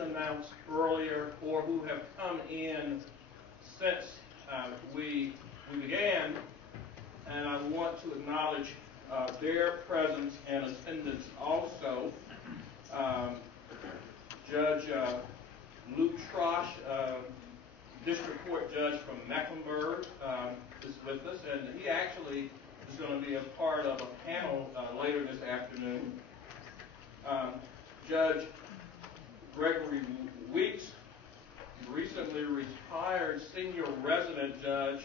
didn't announce earlier or who have come in since we began, and I want to acknowledge their presence and attendance also. Judge Lou Trosch, District Court Judge from Mecklenburg, is with us, and he actually is going to be a part of a panel later this afternoon. Judge Gregory, recently retired senior resident judge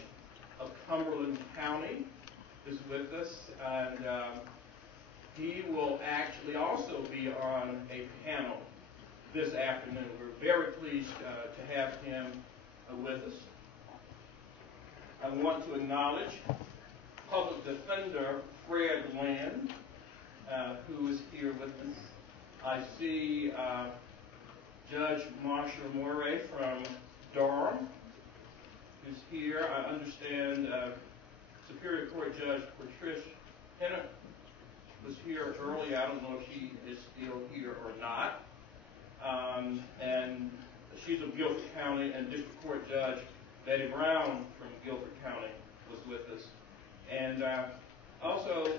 of Cumberland County, is with us, and he will actually also be on a panel this afternoon. We're very pleased to have him with us. I want to acknowledge Public Defender Fred Land, who is here with us. I see Judge Marsha Morey from Durham, who's here. I understand Superior Court Judge Patricia Pennant was here early. I don't know if she is still here or not. And she's of Guilford County, and District Court Judge Betty Brown from Guilford County was with us. And also,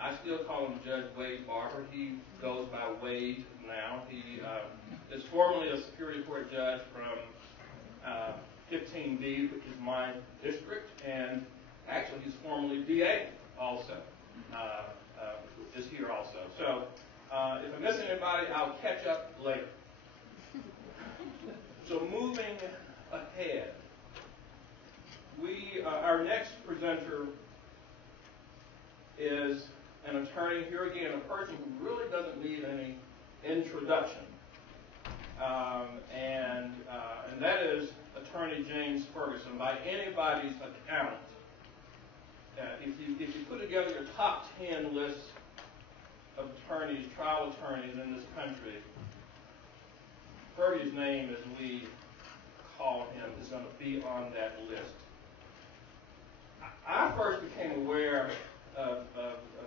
I still call him Judge Wade Barber. He goes by Wade now. He is formerly a Superior Court Judge from 15B, which is my district, and actually he's formerly DA also, is here also. So if I miss anybody, I'll catch up later. So moving ahead, our next presenter is an attorney, here again, a person who really doesn't need any introduction. And that is Attorney James Ferguson. By anybody's account, if you put together your top 10 list of attorneys, trial attorneys in this country, Ferguson's name, as we call him, is going to be on that list. I first became aware of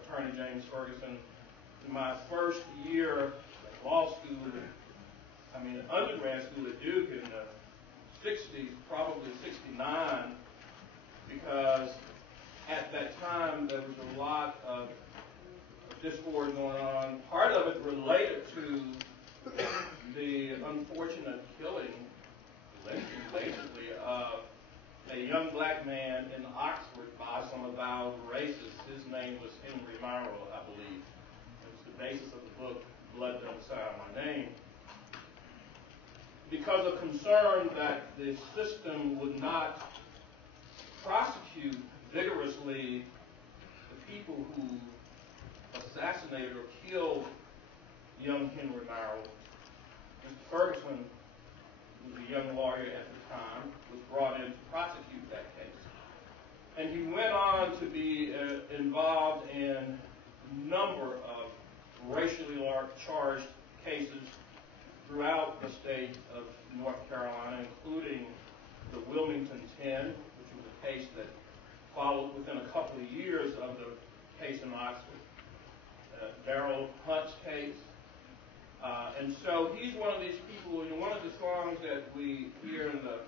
Attorney James Ferguson in my first year at law school, undergrad school at Duke in the 60s, probably 69, because at that time there was a lot of discord going on. Part of it related to the unfortunate killing, basically, of a young black man in Oxford by some avowed racists. His name was Henry Myrtle, I believe. It was the basis of the book, Blood Don't Sign My Name. Because of concern that the system would not prosecute vigorously the people who assassinated or killed young Henry Myrtle, Mr. Ferguson, who was a young lawyer at the time, was brought in to prosecute that case. And he went on to be involved in a number of racially charged cases throughout the state of North Carolina, including the Wilmington 10, which was a case that followed within a couple of years of the case in Oxford. Darrell Hunt's case. And so he's one of these people, one of the songs that we hear in the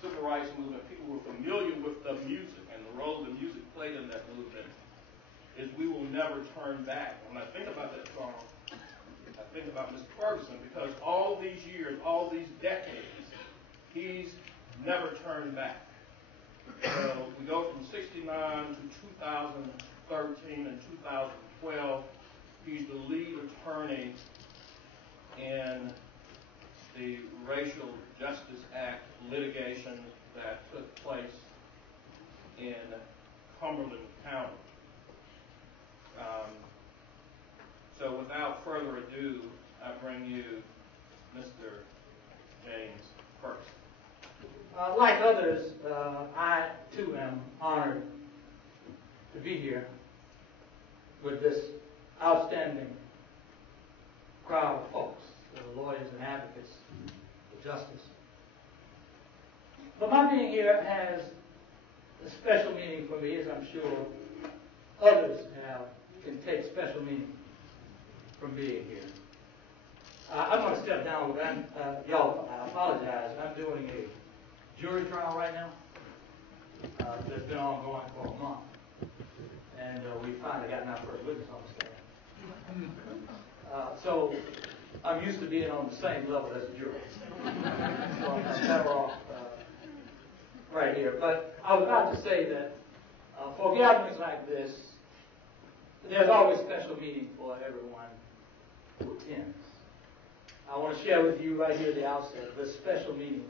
civil rights movement, people who are familiar with the music and the role the music played in that movement, is We Will Never Turn Back. When I think about that song, I think about Mr. Ferguson, because all these years, all these decades, he's never turned back. So we go from 69 to 2013 and 2012. He's the lead attorney in the Racial Justice Act litigation that took place in Cumberland County. So without further ado, I bring you Mr. James Ferguson. Like others, I too am honored to be here with this outstanding crowd of folks, lawyers and advocates for justice. But my being here has a special meaning for me, as I'm sure others can take special meaning from being here. to step down. Y'all, I apologize. I'm doing a jury trial right now that's been ongoing for a month. And we finally gotten our first witness on the stand. So I'm used to being on the same level as the jury. So I'm better off right here. But I was about to say that for gatherings like this, there's always special meaning for everyone who attends. I want to share with you right here at the outset the special meaning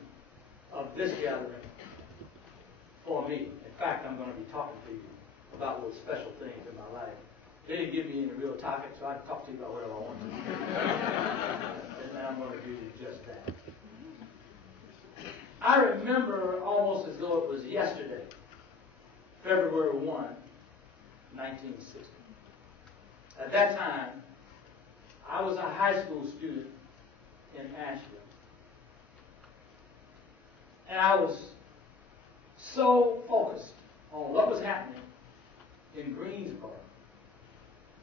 of this gathering for me. In fact, I'm going to be talking to you about those special things in my life. They didn't give me any real topic, so I can talk to you about whatever I want to. And I'm going to do just that. I remember almost as though it was yesterday, February 1, 1960. At that time, I was a high school student in Asheville. And I was so focused on what was happening in Greensboro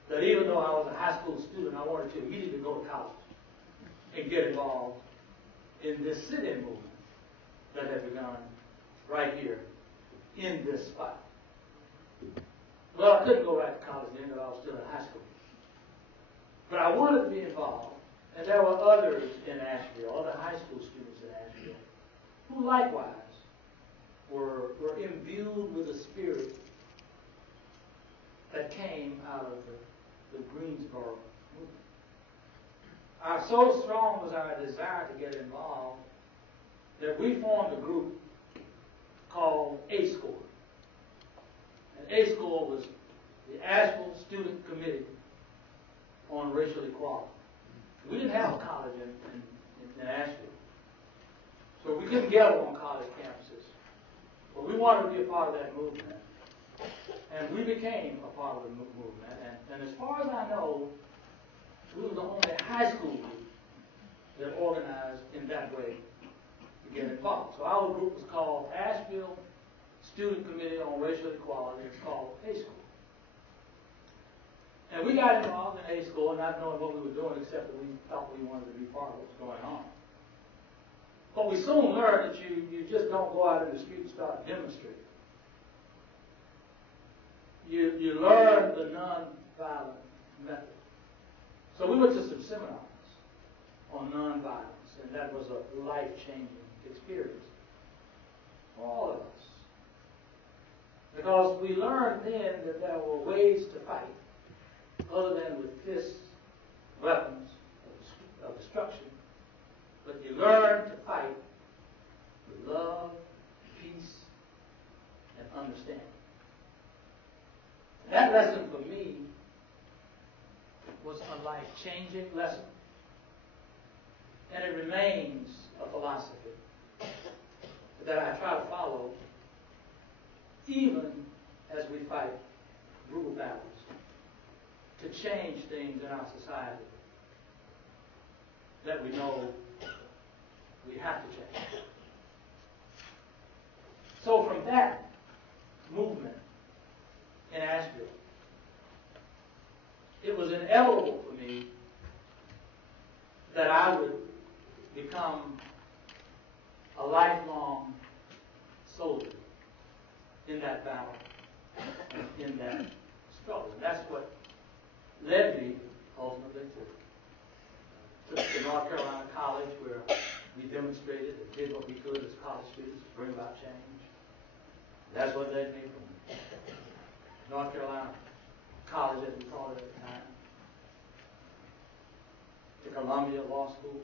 that even though I was a high school student, I wanted to immediately go to college and get involved in this sit-in movement that had begun right here in this spot. Well, I couldn't go back to college then because I was still in high school. But I wanted to be involved, and there were others in Asheville, other high school students in Asheville, who likewise were imbued with a spirit that came out of the Greensboro movement. So strong was our desire to get involved that we formed a group called A-Score. And A-Score was the Asheville Student Committee on Racial Equality. We didn't have a college in Asheville, so we couldn't gather on college campuses. But we wanted to be a part of that movement, and we became a part of the movement. And as far as I know, we were the only high school group that organized in that way to get involved. So our group was called Asheville Student Committee on Racial Equality. It's called A-Score. And we got involved in A-Score, not knowing what we were doing, except that we thought we wanted to be part of what was going on. But we soon learned that you just don't go out in the street and start demonstrating. You learn the nonviolent method. So we went to some seminars on nonviolence, and that was a life-changing experience for all of us. Because we learned then that there were ways to fight other than with fists, weapons of destruction, but you learn to fight with love, peace, and understanding. That lesson for me was a life-changing lesson, and it remains a philosophy that I try to follow even as we fight brutal battles to change things in our society that we know we have to change. So from that movement in Asheville, it was inevitable for me that I would become a lifelong soldier in that battle, in that struggle. And that's what led me ultimately to North Carolina College, where we demonstrated and did what we could as college students to bring about change. That's what led me from North Carolina College, as we called it at the time, to Columbia Law School,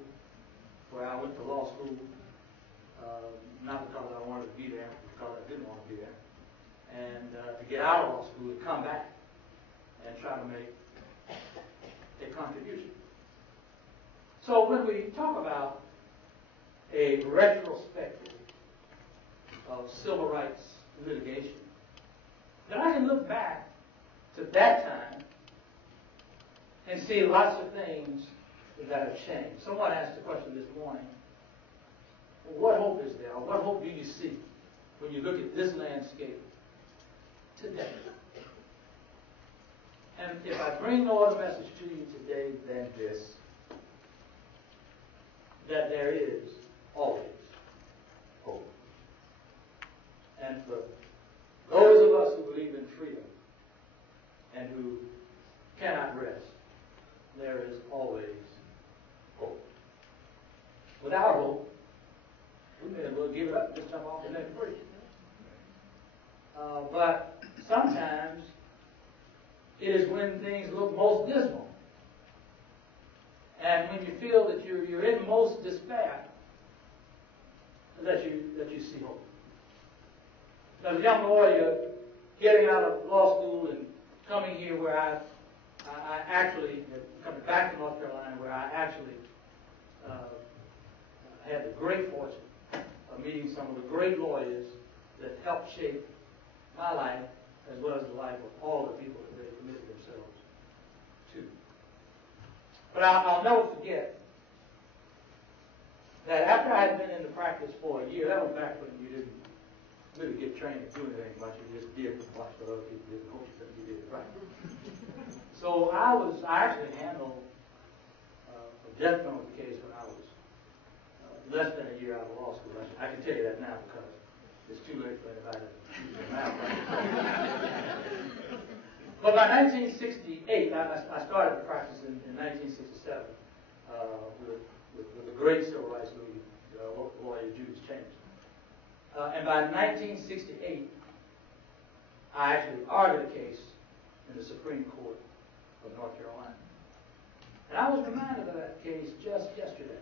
where I went to law school, not because I wanted to be there, because I didn't want to be there, and to get out of law school and come back and try to make a contribution. So when we talk about a retrospective of civil rights litigation, then I can look back to that time and see lots of things that have changed. Someone asked the question this morning, well, what hope is there, or what hope do you see when you look at this landscape today? And if I bring no other message to you today than this, there is always hope. And for those of us who believe in freedom and who cannot rest, there is always hope. Without hope, we may as well give it up and just jump off and let it free. But sometimes it is when things look most dismal, and when you feel that you're in most despair, that you see hope. As a young lawyer, getting out of law school and coming here where I actually, coming back to North Carolina, where I actually had the great fortune of meeting some of the great lawyers that helped shape my life as well as the life of all the people that they committed themselves to. But I'll never forget that after I had been in the practice for a year, that was back when you didn't really get trained to do anything much. You just did watch what other people did and hope you did it right. So I actually handled a death penalty case when I was less than a year out of law school. I can tell you that now because it's too late for anybody to choose their malpractice. But by 1968, I started the practice in 1967 with the great civil rights lawyer Judas Chambers. And by 1968, I actually argued a case in the Supreme Court of North Carolina. And I was reminded of that case just yesterday.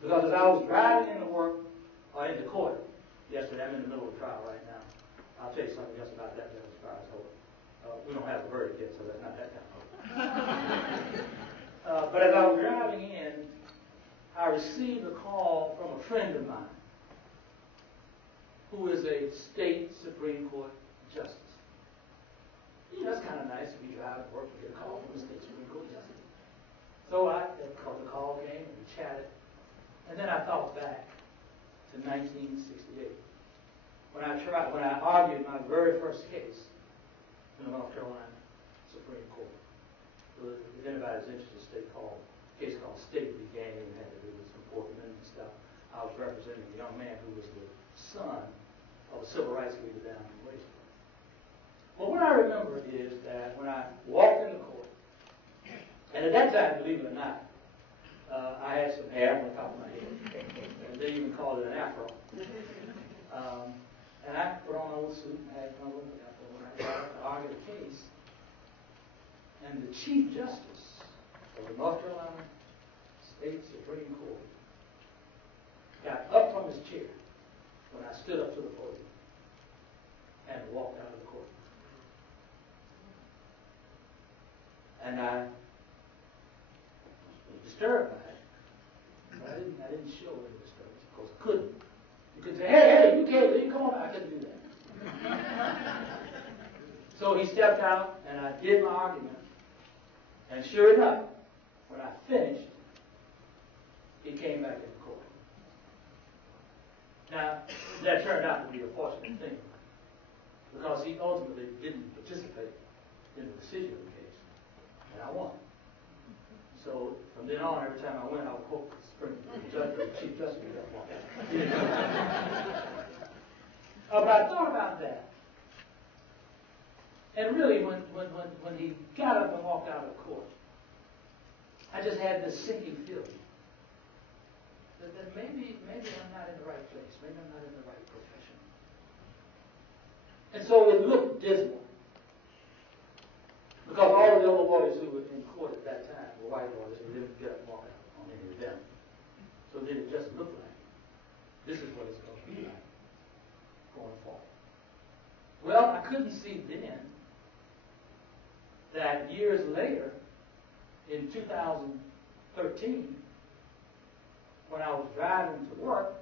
Because as I was driving into work, or into court yesterday, I'm in the middle of a trial right now. I'll tell you something else about that as far as hope. We don't have a verdict yet, so that's not that kind of hope. But as I was driving in, I received a call from a friend of mine who is a state Supreme Court justice. You know, that's kind of nice if you drive to work and get a call from a state Supreme Court justice. So the call came and we chatted. And then I thought back to 1968 when I argued my very first case in the North Carolina Supreme Court. If anybody's interested, case called State v. Gang, and had to do with some Fourth Amendment stuff. I was representing a young man who was the son of a civil rights leader down in Greensboro. Well, what I remember is that when I walked into court, and at that time, believe it or not, I had some hair on the top of my head. And they even called it an afro. And I put on my little suit and had my little afro when I got up to argue the case. And the Chief Justice of the North Carolina State Supreme Court got up from his chair when I stood up to the podium and walked out of the court. And I was disturbed by it. But I didn't show any disturbance. Of course, I couldn't. You could say, hey, you can't leave, come on. I couldn't do that. So he stepped out, and I did my argument. And sure enough, when I finished, he came back into court. Now, that turned out to be a fortunate thing, because he ultimately didn't participate in the decision of the case, and I won. So from then on, every time I went, I would quote the Chief Justice would have walked out. But I thought about that. And really, when he got up and walked out of court, I just had this sinking feeling that maybe I'm not in the right place. Maybe I'm not in the right profession. And so it looked dismal. Because all of the other lawyers who were in court at that time were white lawyers who didn't get up and walk out on any of them. So then it just looked like this is what it's going to be like going forward. Well, I couldn't see then that years later, in 2013, when I was driving to work,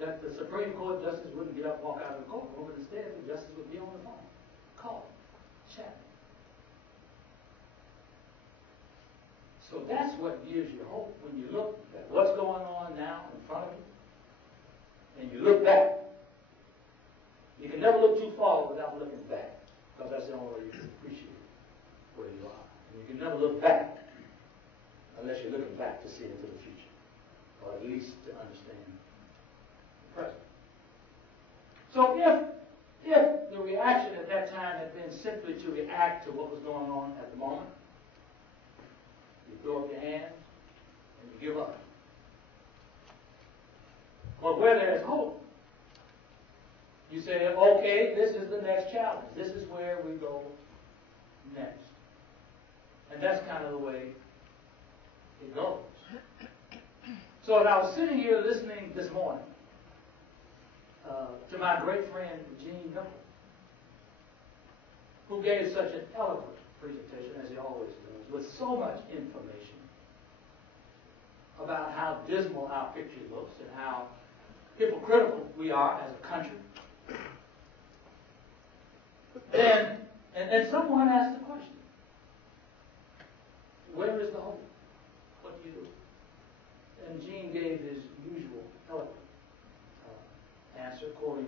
that the Supreme Court justice wouldn't get up and walk out of the courtroom, but instead the justice would be on the phone, calling, chatting. So that's what gives you hope when you look at what's going on now in front of you, and you look back. You can never look too far without looking back, because that's the only way you can appreciate where you are. And you can never look back unless you're looking back to see into the future, or at least to understand the present. So if the reaction at that time had been simply to react to what was going on at the moment, you throw up your hands and you give up. But where there is hope, you say, okay, this is the next challenge. This is where we go next. And that's kind of the way it goes. So as I was sitting here listening this morning to my great friend Gene Nichols, who gave such an eloquent presentation, as he always does, with so much information about how dismal our picture looks and how hypocritical we are as a country. Then, and someone asked the question, where is the hope? What do you do? And Gene gave his usual eloquent answer, quoting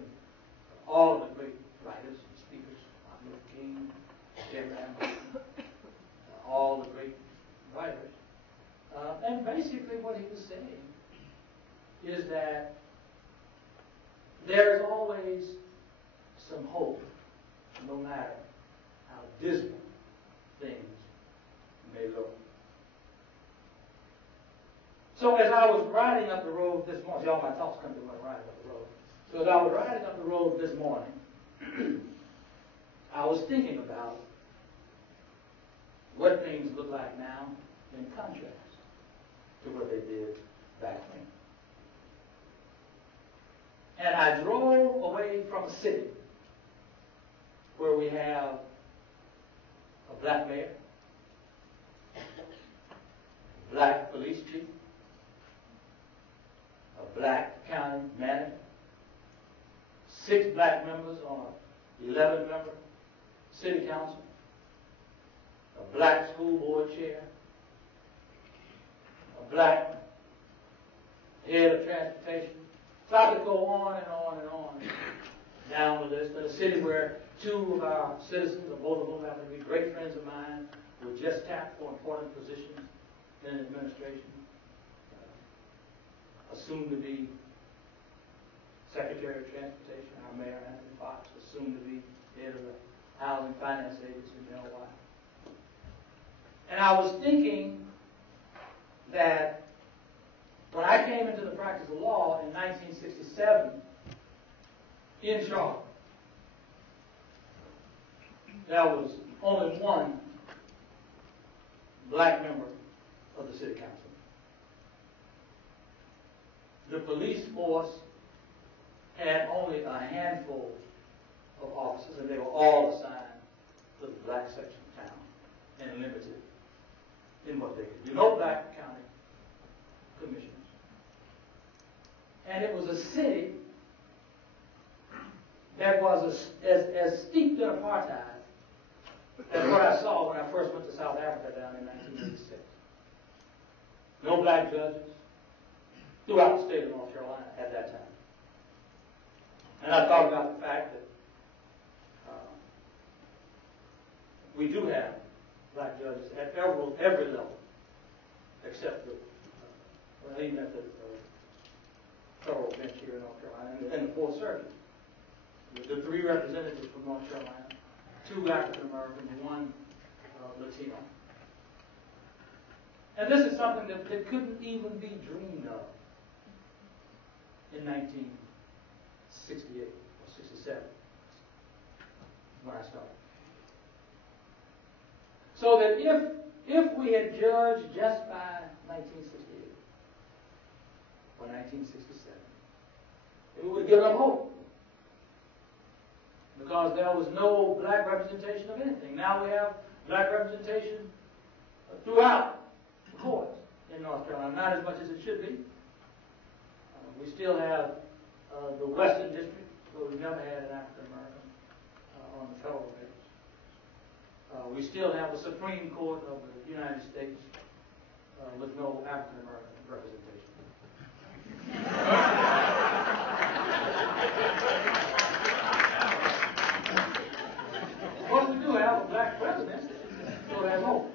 all of the great writers and speakers, Martin Luther King, Abraham, all the great writers. And basically what he was saying is that there is always some hope, no matter how dismal things may look. So as I was riding up the road this morning, see, all my thoughts come to when I'm riding up the road. So as I was riding up the road this morning, I was thinking about what things look like now in contrast to what they did back then. And I drove away from a city where we have a black mayor, black police chief, a black county manager, 6 black members on an 11-member city council, a black school board chair, a black head of transportation. So I could go on and on and on down the list. In a city where 2 of our citizens, or both of whom happen to be great friends of mine, were just tapped for important positions in administration. Assumed to be Secretary of Transportation, our Mayor Anthony Fox, assumed to be head of the Housing Finance Agency in L.Y. And I was thinking that when I came into the practice of law in 1967 in Charlotte, there was only 1 black member of the city council. The police force had only a handful of officers, and they were all assigned to the black section of town and limited in what they could do. No black county commissioners. And it was a city that was as steeped in apartheid as what I saw when I first went to South Africa down in 1986. No black judges throughout the state of North Carolina at that time. And I thought about the fact that we do have black judges at every level, except even at the federal bench here in North Carolina, and the 4th Circuit. The 3 representatives from North Carolina, 2 African Americans, 1 Latino. And this is something that couldn't even be dreamed of in 1968 or 67 when I started. So that if we had judged just by 1968 or 1967, we would have given up hope. Because there was no black representation of anything. Now we have black representation throughout the courts in North Carolina, not as much as it should be. We still have the Western District, where we never had an African American on the federal bench. We still have the Supreme Court of the United States with no African American representation. Of course, we do have a black president, so there's hope.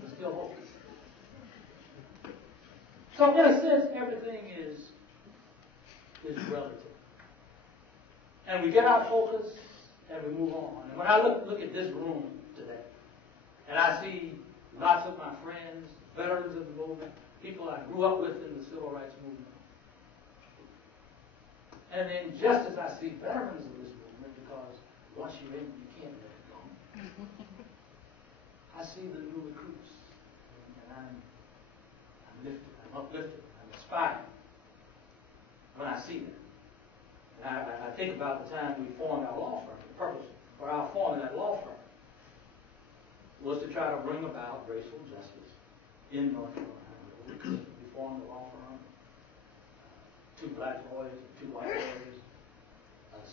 There's still hope. So in a sense, everything is relative. And we get our focus and we move on. And when I look at this room today, and I see lots of my friends, veterans of the movement, people I grew up with in the civil rights movement. And then just as I see veterans of this movement, because once you're in, you can't let it go. I see the new recruits, and I'm lifted, I'm uplifted, I'm inspired when I see them. And I think about the time we formed our law firm. The purpose for our forming that law firm was to try to bring about racial justice in North Carolina. We formed the law firm. 2 black lawyers and 2 white lawyers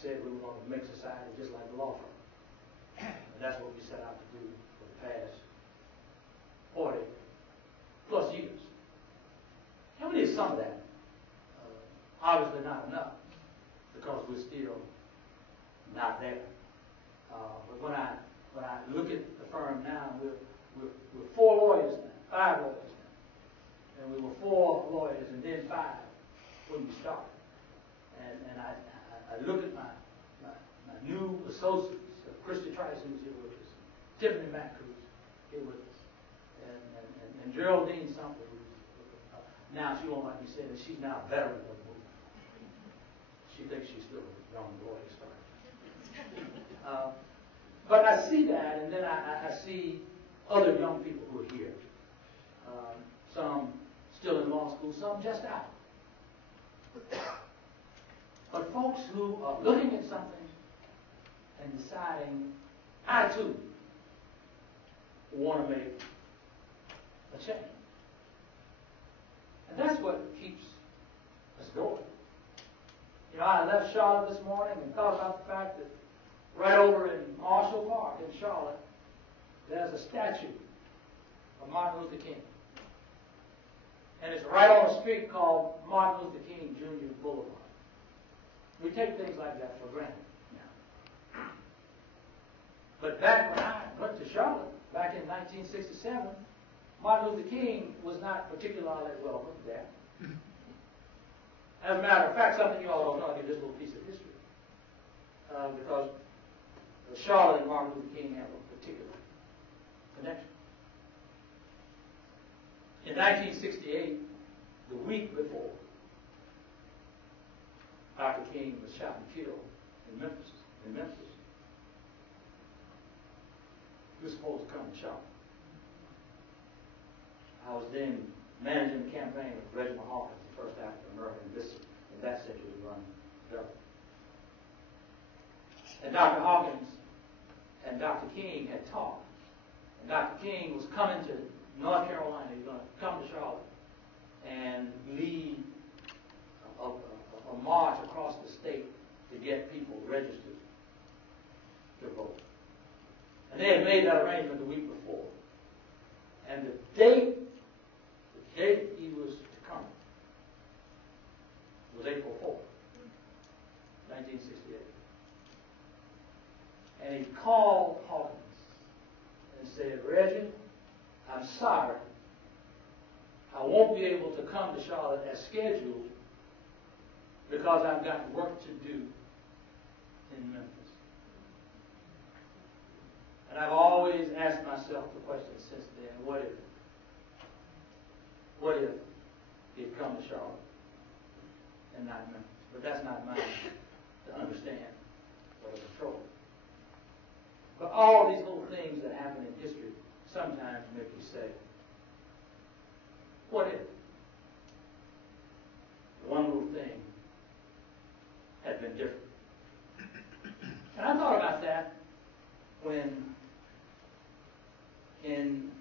said we were going to make society just like the law firm. And that's what we set out to do for the past 40 plus years. And we did some of that. Obviously not enough, because we're still not there. But when I look at the firm now, we're 4 lawyers now, 5 lawyers now. And we were 4 lawyers and then 5 when we started. And I look at my new associates, Christy Trice, who's here with us, Tiffany Mack, who's here with us, and Geraldine Sumter, who's now, she won't like me saying that, she's now a veteran of the movement. She thinks she's still a young lawyer starting. But I see that, and then I see other young people who are here. Some still in law school, some just out. But folks who are looking at something and deciding, I too want to make a change. And that's what keeps us going. You know, I left Charlotte this morning and thought about the fact that right over in Marshall Park in Charlotte, there's a statue of Martin Luther King. And it's right on a street called Martin Luther King Jr. Boulevard. We take things like that for granted now. But back when I went to Charlotte, back in 1967, Martin Luther King was not particularly welcome there. As a matter of fact, something you all don't know, I'll give this little piece of history. Because Charlotte and Martin Luther King have a particular connection. In 1968, the week before Dr. King was shot and killed in Memphis. He was supposed to come to Charlotte. I was then managing the campaign of Reginald Hawkins, the first African American in that century to run government. And Dr. Hawkins and Dr. King had talked. And Dr. King was coming to North Carolina. He was going to come to Charlotte and lead a march across the state to get people registered to vote. And they had made that arrangement the week before. And the date he was to come was April 4th, 1968. And he called Hawkins and said, "Reggie, I'm sorry. I won't be able to come to Charlotte as scheduled because I've got work to do in Memphis." And I've always asked myself the question since then, what if? What if he'd come to Charlotte and not Memphis? But that's not mine to understand or to control. But all these little things that happen in history sometimes make you say, what if? One little thing had been different. And I thought about that when in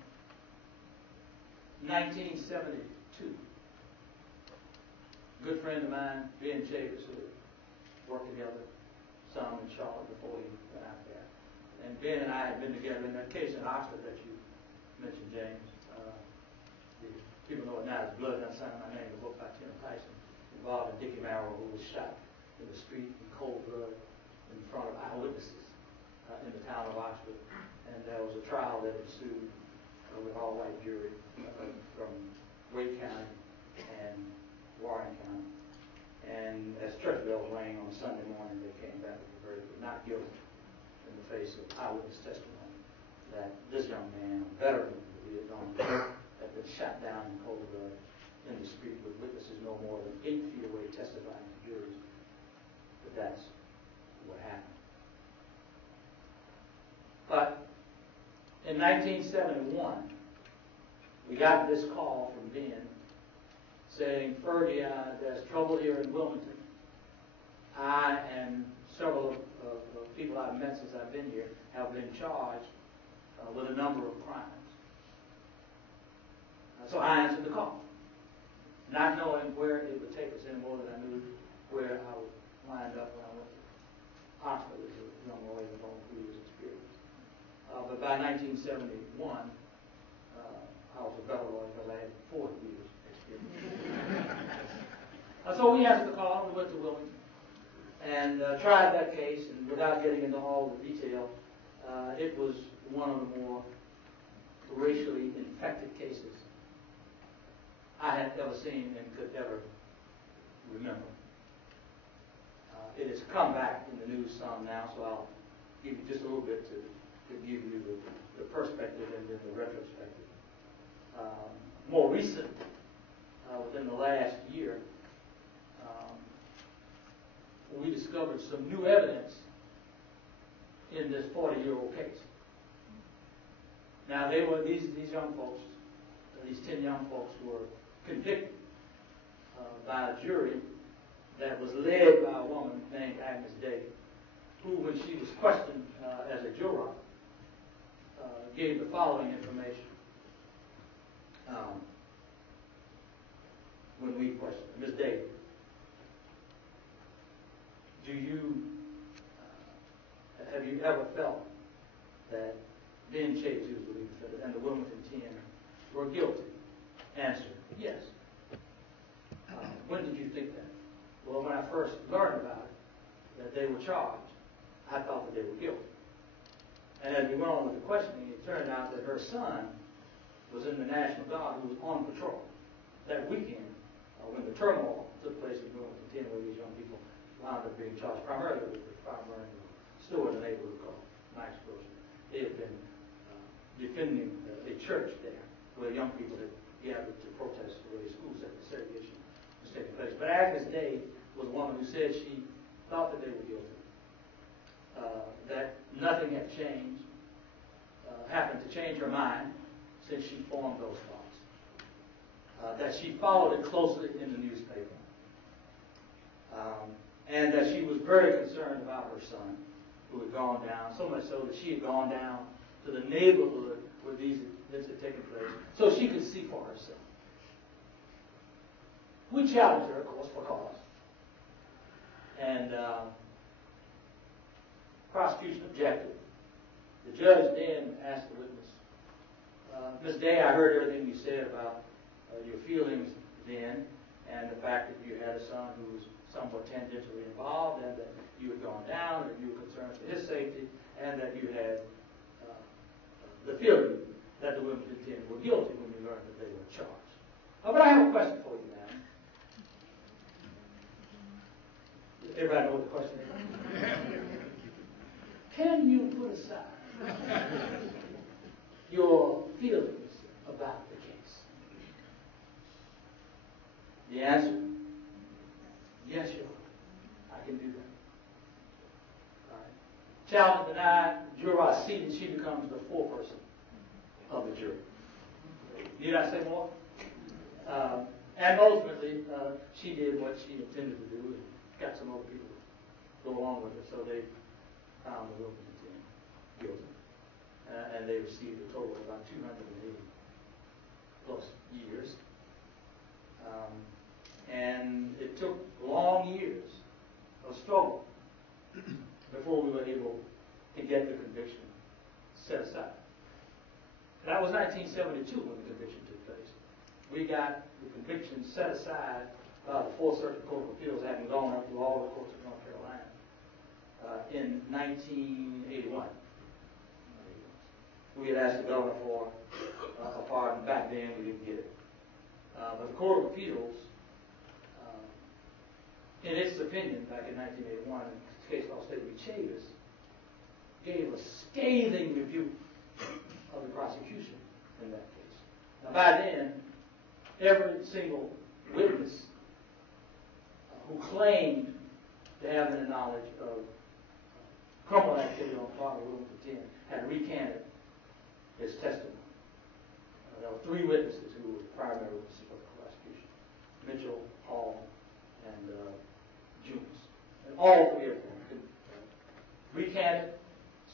1972, a good friend of mine, Ben Chavis, who worked together some in Charlotte before he went out there. And Ben and I had been together in that case in Oxford that you mentioned, James. People know it now as Blood Done Signed My Name, a book by Tim Tyson, involving Dickie Marrow, who was shot in the street in cold blood in front of eyewitnesses in the town of Oxford. And there was a trial that ensued with an all-white jury from Wake County, and Warren County. And as church bells rang on Sunday morning, they came back with a verdict of not guilty in the face of eyewitness testimony that this young man, a veteran of the Vietnam War, had been shot down in cold blood in the street with witnesses no more than 8 feet away testifying to juries. But that's what happened. But in 1971, we got this call from Ben saying, Fergie, there's trouble here in Wilmington. I and several of people I've met since I've been here have been charged with a number of crimes. So I answered the call, not knowing where it would take us any more than I knew where I would wind up when I went to Oxford as a young lawyer with all 3 years' experience. But by 1971, I was a better lawyer because I had 4 years' experience. So we answered the call and we went to Wilmington and tried that case, and without getting into all the detail, it was one of the more racially infected cases I had ever seen and could ever remember. It has come back in the news some now, so I'll give you just a little bit to give you the perspective and then the retrospective. More recent, within the last year, we discovered some new evidence in this 40-year-old case. Now, they were these young folks, these 10 young folks were convicted by a jury that was led by a woman named Agnes Day, who, when she was questioned as a juror, gave the following information. When we questioned her, Ms. Day, have you ever felt that Ben Chase, who was the lead defendant, and the Wilmington 10 were guilty? Answer, yes. When did you think that? Well, when I first learned about it, that they were charged, I thought that they were guilty. And as we went on with the questioning, it turned out that her son was in the National Guard, who was on patrol that weekend when the turmoil took place in Wilmington 10, where these young people wound up being charged primarily with the fire burning store in the neighborhood called Max Grocery. They had been defending a church there where young people had gathered to protest the way school segregation was taking place. But Agnes Day was a woman who said she thought that they were guilty, that nothing had changed, happened to change her mind since she formed those thoughts, that she followed it closely in the newspaper, and that she was very concerned about her son, who had gone down, so much so that she had gone down to the neighborhood where these events had taken place, so she could see for herself. We challenged her, of course, for cause. And prosecution objected. The judge then asked the witness, Ms. Day, I heard everything you said about your feelings then, and the fact that you had a son who was somewhat tangentially involved, and that you had gone down, and you were concerned for his safety, and that you had the feeling that the Wilmington 10 were guilty when you learned that they were charged. But I have a question for you, ma'am. Everybody know what the question is? Can you put aside your feelings about the case? The answer? Yes, Your Honor. I can do that. All right. Challenge denied. Juror seated. She becomes the foreperson of the jury. Need I say more? And ultimately, she did what she intended to do and got some other people to go along with it. So they found the Wilmington 10 guilty. And they received a total of about 280 plus years. And it took long years of struggle before we were able to get the conviction set aside. That was 1972 when the conviction took place. We got the conviction set aside by the Fourth Circuit Court of Appeals, having gone up through all the courts of North Carolina, in 1981. We had asked the governor for a pardon back then. We didn't get it. But the Court of Appeals, in its opinion back in 1981, in a case called State v. Chavis, gave a scathing review of the prosecution in that case. Now, by then, every single witness who claimed to have any knowledge of criminal activity on the part of Wilmington 10 had recanted his testimony. There were three witnesses who were primary witnesses of the prosecution: Mitchell, Hall, and Junes. And all three of them recanted,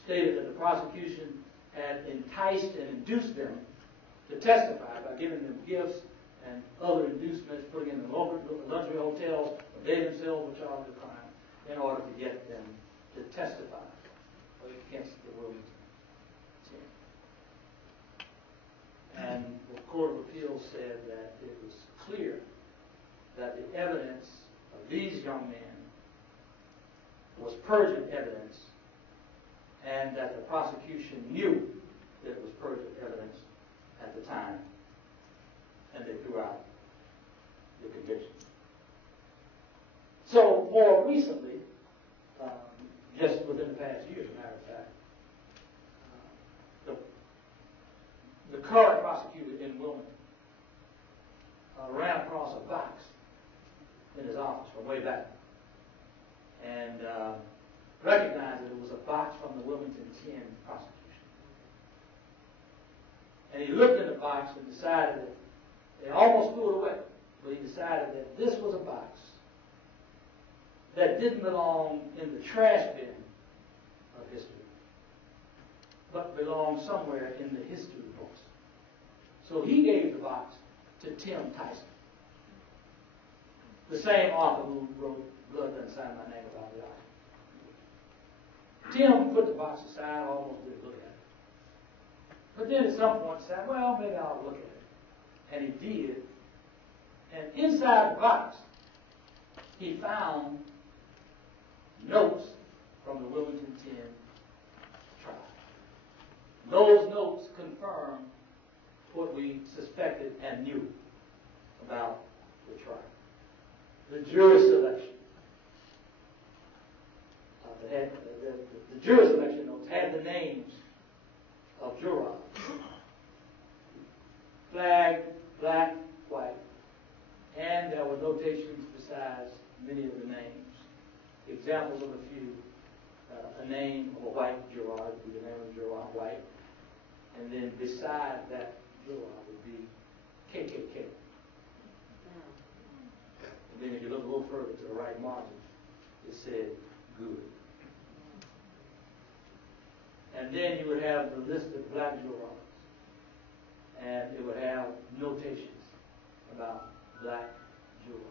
stated that the prosecution had enticed and induced them to testify by giving them gifts and other inducements, putting in the luxury hotels, or they themselves were charged with crime, in order to get them to testify against the Wilmington 10. And the Court of Appeals said that it was clear that the evidence of these young men was perjured evidence, and that the prosecution knew that it was perjured evidence at the time, and they threw out the conviction. So, more recently, just within the past year, as a matter of fact, the current prosecutor in Wilmington ran across a box in his office from way back, and recognized that it was a box from the Wilmington 10 prosecution. And he looked in the box and decided that, he almost threw it away, but he decided that this was a box that didn't belong in the trash bin of history, but belonged somewhere in the history books. So he gave the box to Tim Tyson, the same author who wrote Blood Doesn't Sign My Name About the Eye. Tim put the box aside, almost didn't look at it. But then at some point said, well, maybe I'll look at it. And he did. And inside the box, he found notes from the Wilmington 10 trial. Those notes confirmed what we suspected and knew about the trial. The jury selection. The jury selection notes had the names of jurors. Flag, black, white. And there were notations besides many of the names. Examples of a few. A name of a white juror would be the name of juror White. And then beside that juror would be KKK. And then if you look a little further to the right margin, it said good. And then you would have the list of black jurors. And it would have notations about black jurors.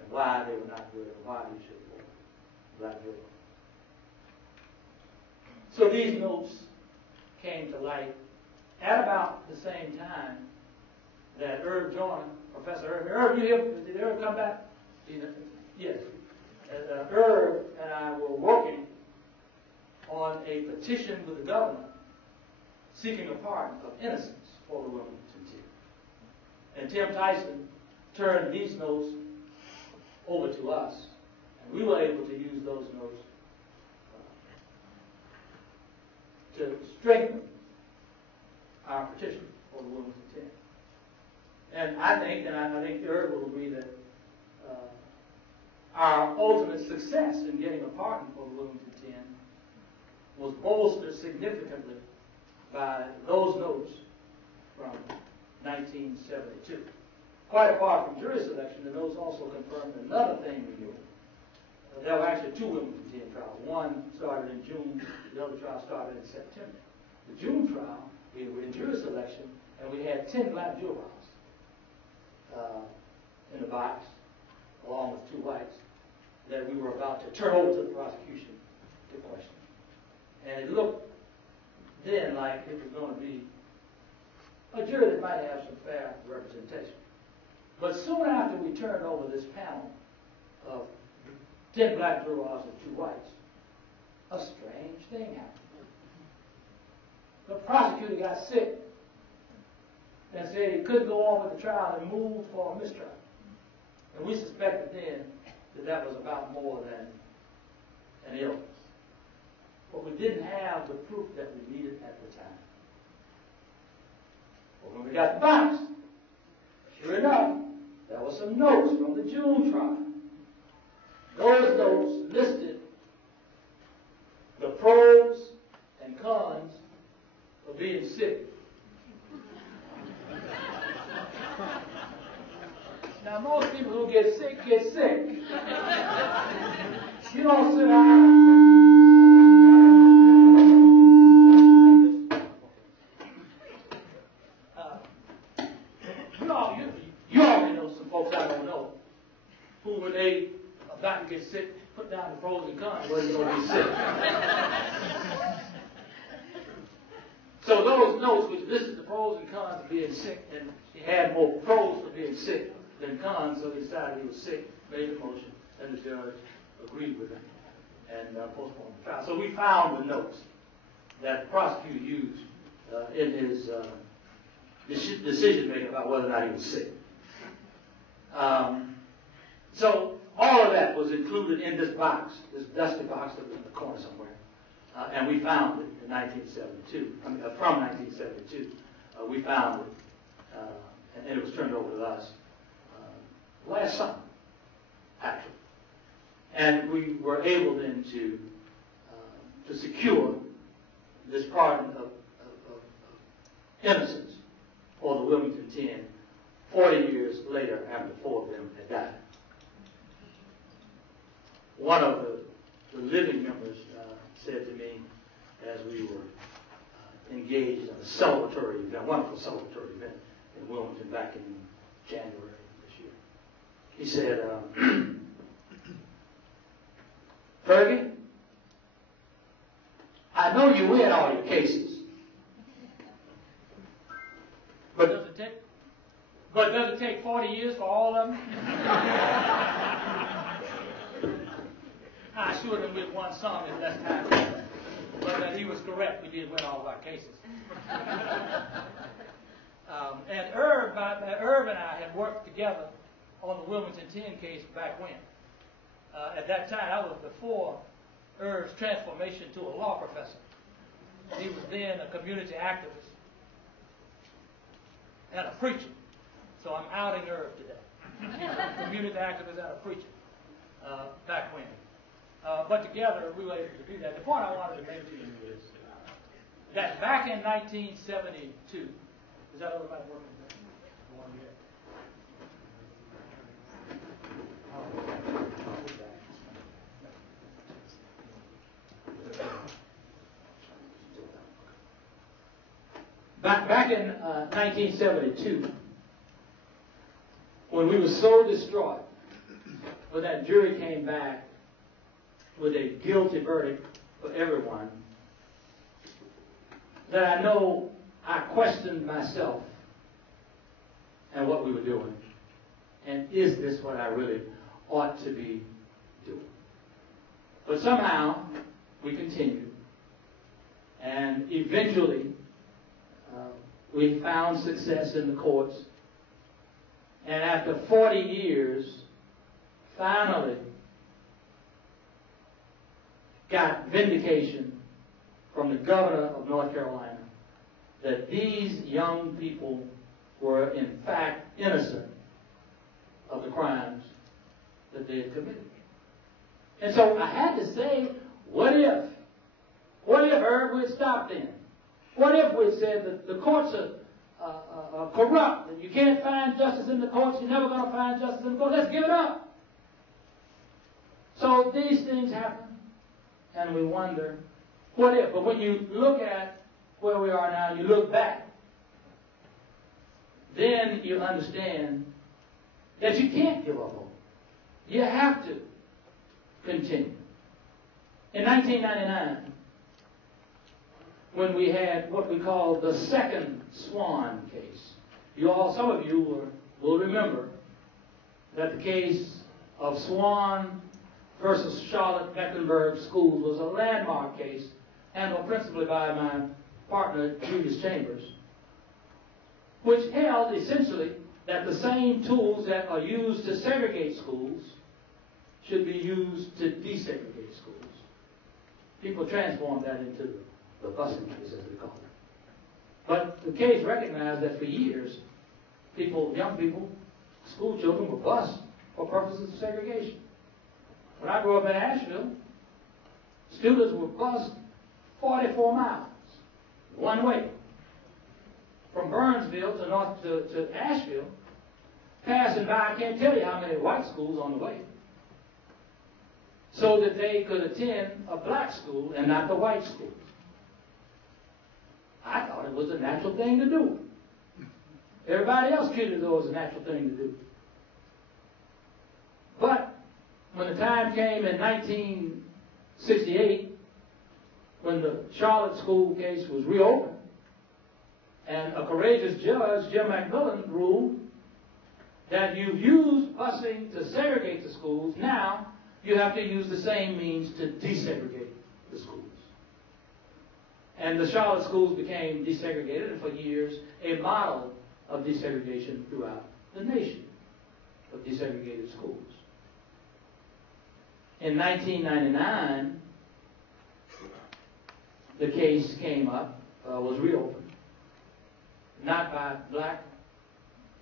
And why they were not good, and why they should be black jurors. So these notes came to light at about the same time that Herb joined, Professor Herb. Herb, you here? Did Herb come back? Yes. Herb and I were working on a petition with the government seeking a pardon of innocence for the Wilmington 10. And Tim Tyson turned these notes over to us, and we were able to use those notes to strengthen our petition for the Wilmington 10. And I think Herb will agree that our ultimate success in getting a pardon for the Wilmington 10 was bolstered significantly by those notes from 1972. Quite apart from jury selection, the notes also confirmed another thing we knew. There were actually two Wilmington 10 trials. One started in June, the other trial started in September. The June trial, we were in jury selection, and we had 10 black jurors in the box, along with 2 whites, that we were about to turn over to the prosecution to question. And it looked then like it was going to be a jury that might have some fair representation. But soon after we turned over this panel of 10 black jurors and 2 whites, a strange thing happened. The prosecutor got sick and said he they couldn't go on with the trial and moved for a mistrial. And we suspected then that that was about more than an illness. But we didn't have the proof that we needed at the time. But when we got the box, sure enough, there were some notes from the June trial. Those notes listed the pros and cons of being sick. Now, most people who get sick get sick. You don't sit down. You already know some folks I don't know who, when they about to get sick, put down the pros and cons whether you're going to be sick. So those notes which listed the pros and cons of being sick, and he had more pros for being sick than cons, so he decided he was sick, made the motion, and the judge agreed with him and postponed the trial. So we found the notes that the prosecutor used in his decision making about whether or not he was sick. So all of that was included in this box, this dusty box that was in the corner somewhere. And we found it in 1972, from 1972. We found it, and it was turned over to us last summer, actually. And we were able then to secure this pardon of innocence for the Wilmington 10 40 years later after 4 of them had died. One of the living members said to me as we were engaged in a celebratory event, a wonderful celebratory event in Wilmington back in January this year. He said, Fergie, I know you win all your cases, but does it take 40 years for all of them? I assured him we'd won some in less time, but he was correct. We did win all of our cases. And Irv and I had worked together on the Wilmington 10 case back when. At that time, that was before Irv's transformation to a law professor. He was then a community activist and a preacher. So I'm outing Irv today. Community activist and a preacher back when. But together, we were able to do that. The point I wanted to make to you is that back in 1972, is that everybody working? Back in 1972, when we were so distraught, when that jury came back with a guilty verdict for everyone, that I know I questioned myself and what we were doing. And is this what I really ought to be doing? But somehow we continued. And eventually we found success in the courts. And after 40 years, finally got vindication from the governor of North Carolina that these young people were in fact innocent of the crimes that they had committed. And so I had to say, what if? What if, Herb, we'd stopped then? What if we'd said that the courts are corrupt and you can't find justice in the courts, you're never going to find justice in the courts, let's give it up. So these things happen, and we wonder, what if? But when you look at where we are now, you look back, then you understand that you can't give up hope. You have to continue. In 1999, when we had what we call the second Swan case, some of you will remember that the case of Swan versus Charlotte Mecklenburg Schools was a landmark case handled principally by my partner, Julius Chambers, which held essentially that the same tools that are used to segregate schools should be used to desegregate schools. People transformed that into the busing case, as they call it. But the case recognized that for years, young people, school children were bused for purposes of segregation. When I grew up in Asheville, students were bused 44 miles, one way, from Burnsville to Asheville, passing by, I can't tell you how many white schools on the way, so that they could attend a black school and not the white schools. I thought it was a natural thing to do. Everybody else treated it as though it was a natural thing to do. But when the time came in 1968, when the Charlotte school case was reopened, and a courageous judge, Jim McMillan, ruled that you've used busing to segregate the schools, now you have to use the same means to desegregate the schools. And the Charlotte schools became desegregated, and for years a model of desegregation throughout the nation, of desegregated schools. In 1999, the case came up, was reopened, not by black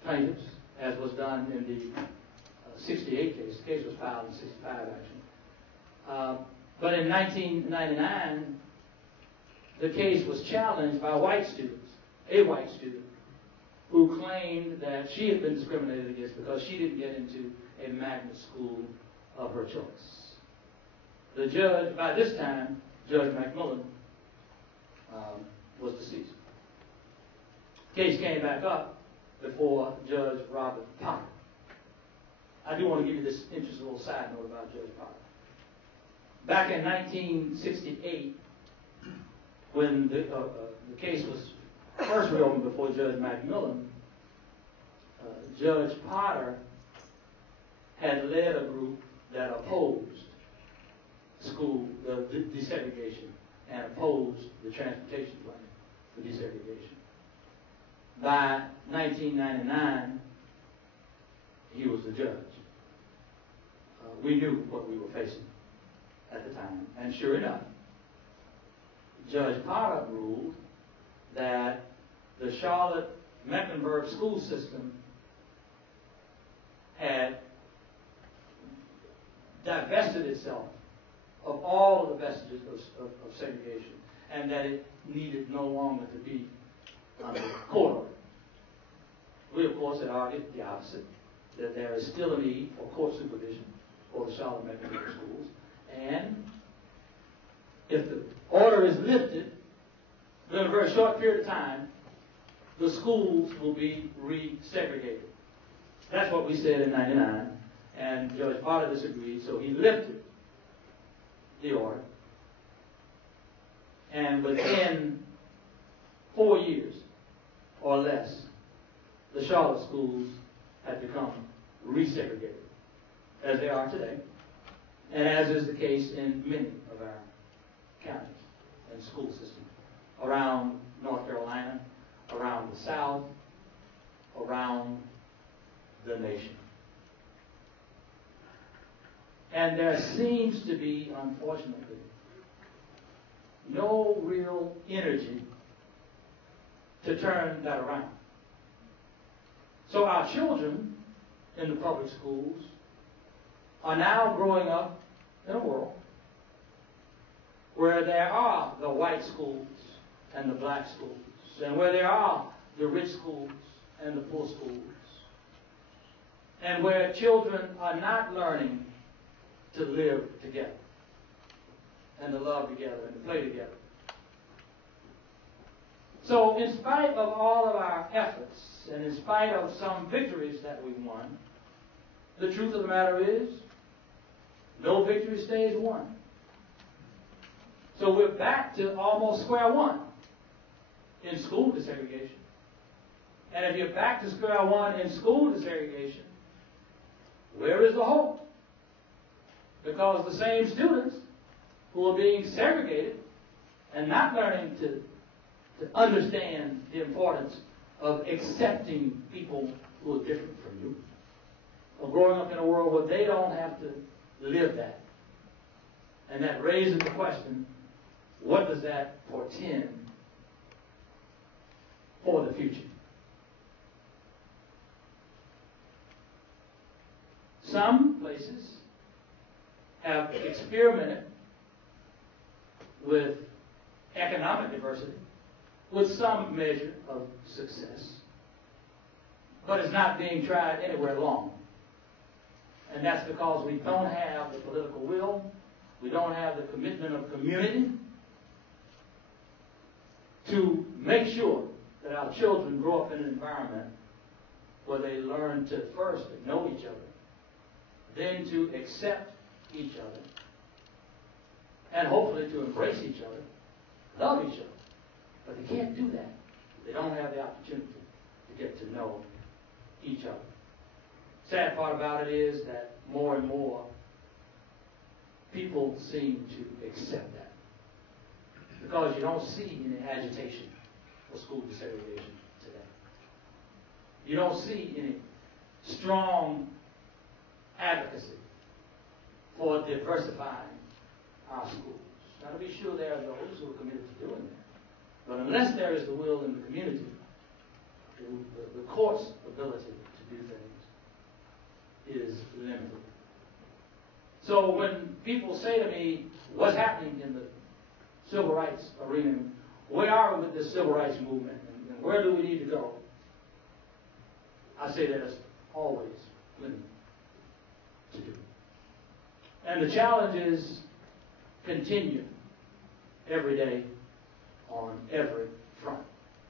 plaintiffs, as was done in the 68 case. The case was filed in 65, actually. But in 1999, the case was challenged by white students, a white student, who claimed that she had been discriminated against because she didn't get into a magnet school of her choice. The judge, by this time, Judge McMillan, was deceased. The case came back up before Judge Robert Potter. I do want to give you this interesting little side note about Judge Potter. Back in 1968, when the case was first reopened before Judge McMillan, Judge Potter had led a group that opposed the desegregation and opposed the transportation plan for desegregation. By 1999, he was the judge. We knew what we were facing at the time, and sure enough, Judge Potter ruled that the Charlotte-Mecklenburg school system had divested itself of all of the vestiges of segregation, and that it needed no longer to be under court order. We, of course, had argued the opposite, that there is still a need for court supervision for the Charlotte-Mecklenburg schools, and if the order is lifted, within a very short period of time, the schools will be resegregated. That's what we said in 99, and Judge Potter disagreed, so he lifted the order. And within 4 years or less, the Charlotte schools had become resegregated, as they are today, and as is the case in many of our counties and school systems around North Carolina, around the South, around the nation. And there seems to be, unfortunately, no real energy to turn that around. So our children in the public schools are now growing up in a world where there are the white schools and the black schools, and where there are the rich schools and the poor schools, and where children are not learning to live together and to love together and to play together. So in spite of all of our efforts and in spite of some victories that we've won, the truth of the matter is no victory stays won. So we're back to almost square one in school desegregation. And if you're back to square one in school desegregation, where is the hope? Because the same students who are being segregated and not learning to understand the importance of accepting people who are different from you, of growing up in a world where they don't have to live that. And that raises the question, what does that portend for the future? Some places have experimented with economic diversity with some measure of success, but it's not being tried anywhere long. And that's because we don't have the political will, we don't have the commitment of community to make sure that our children grow up in an environment where they learn to first know each other, then to accept each other, and hopefully to embrace each other, love each other. But they can't do that. They don't have the opportunity to get to know each other. Sad part about it is that more and more people seem to accept that, because you don't see any agitation for school desegregation today. You don't see any strong advocacy for diversifying our schools. Now, to be sure, there are those who are committed to doing that. But unless there is the will in the community, the court's ability to do things is limited. So when people say to me, what's happening in the civil rights arena, where are we with this civil rights movement, and where do we need to go? I say there's always plenty to do. And the challenges continue every day on every front.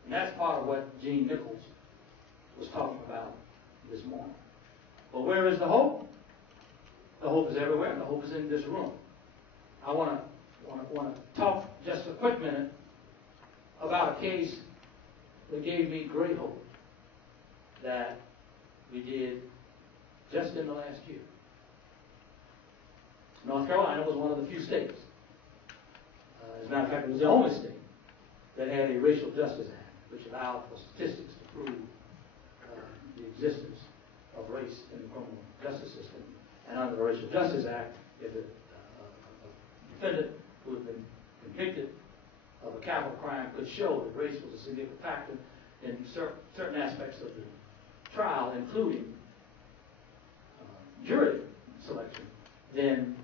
And that's part of what Gene Nichols was talking about this morning. But where is the hope? The hope is everywhere, and the hope is in this room. I want to talk just a quick minute about a case that gave me great hope that we did just in the last year. North Carolina was one of the few states. As a matter of fact, it was the only state that had a Racial Justice Act, which allowed for statistics to prove the existence of race in the criminal justice system. And under the Racial Justice Act, if a defendant who had been convicted of a capital crime could show that race was a significant factor in certain aspects of the trial, including jury selection, then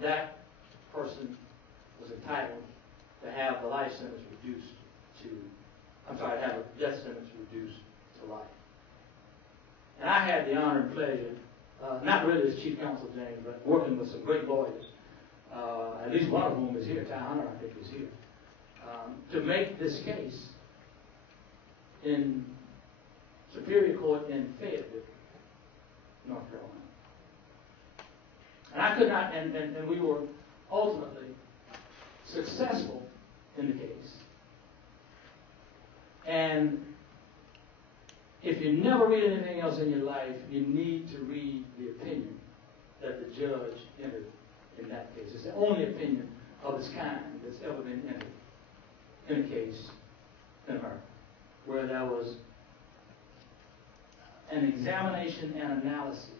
that person was entitled to have the life sentence reduced to, have a death sentence reduced to life. And I had the honor and pleasure, not really as Chief Counsel James, but working with some great lawyers, at least one of whom is here, Ty Hunter, I think, is here, to make this case in Superior Court in Fayetteville, North Carolina. And I could not, and we were ultimately successful in the case. And if you never read anything else in your life, you need to read the opinion that the judge entered in that case. It's the only opinion of its kind that's ever been entered in a case in America, where there was an examination and analysis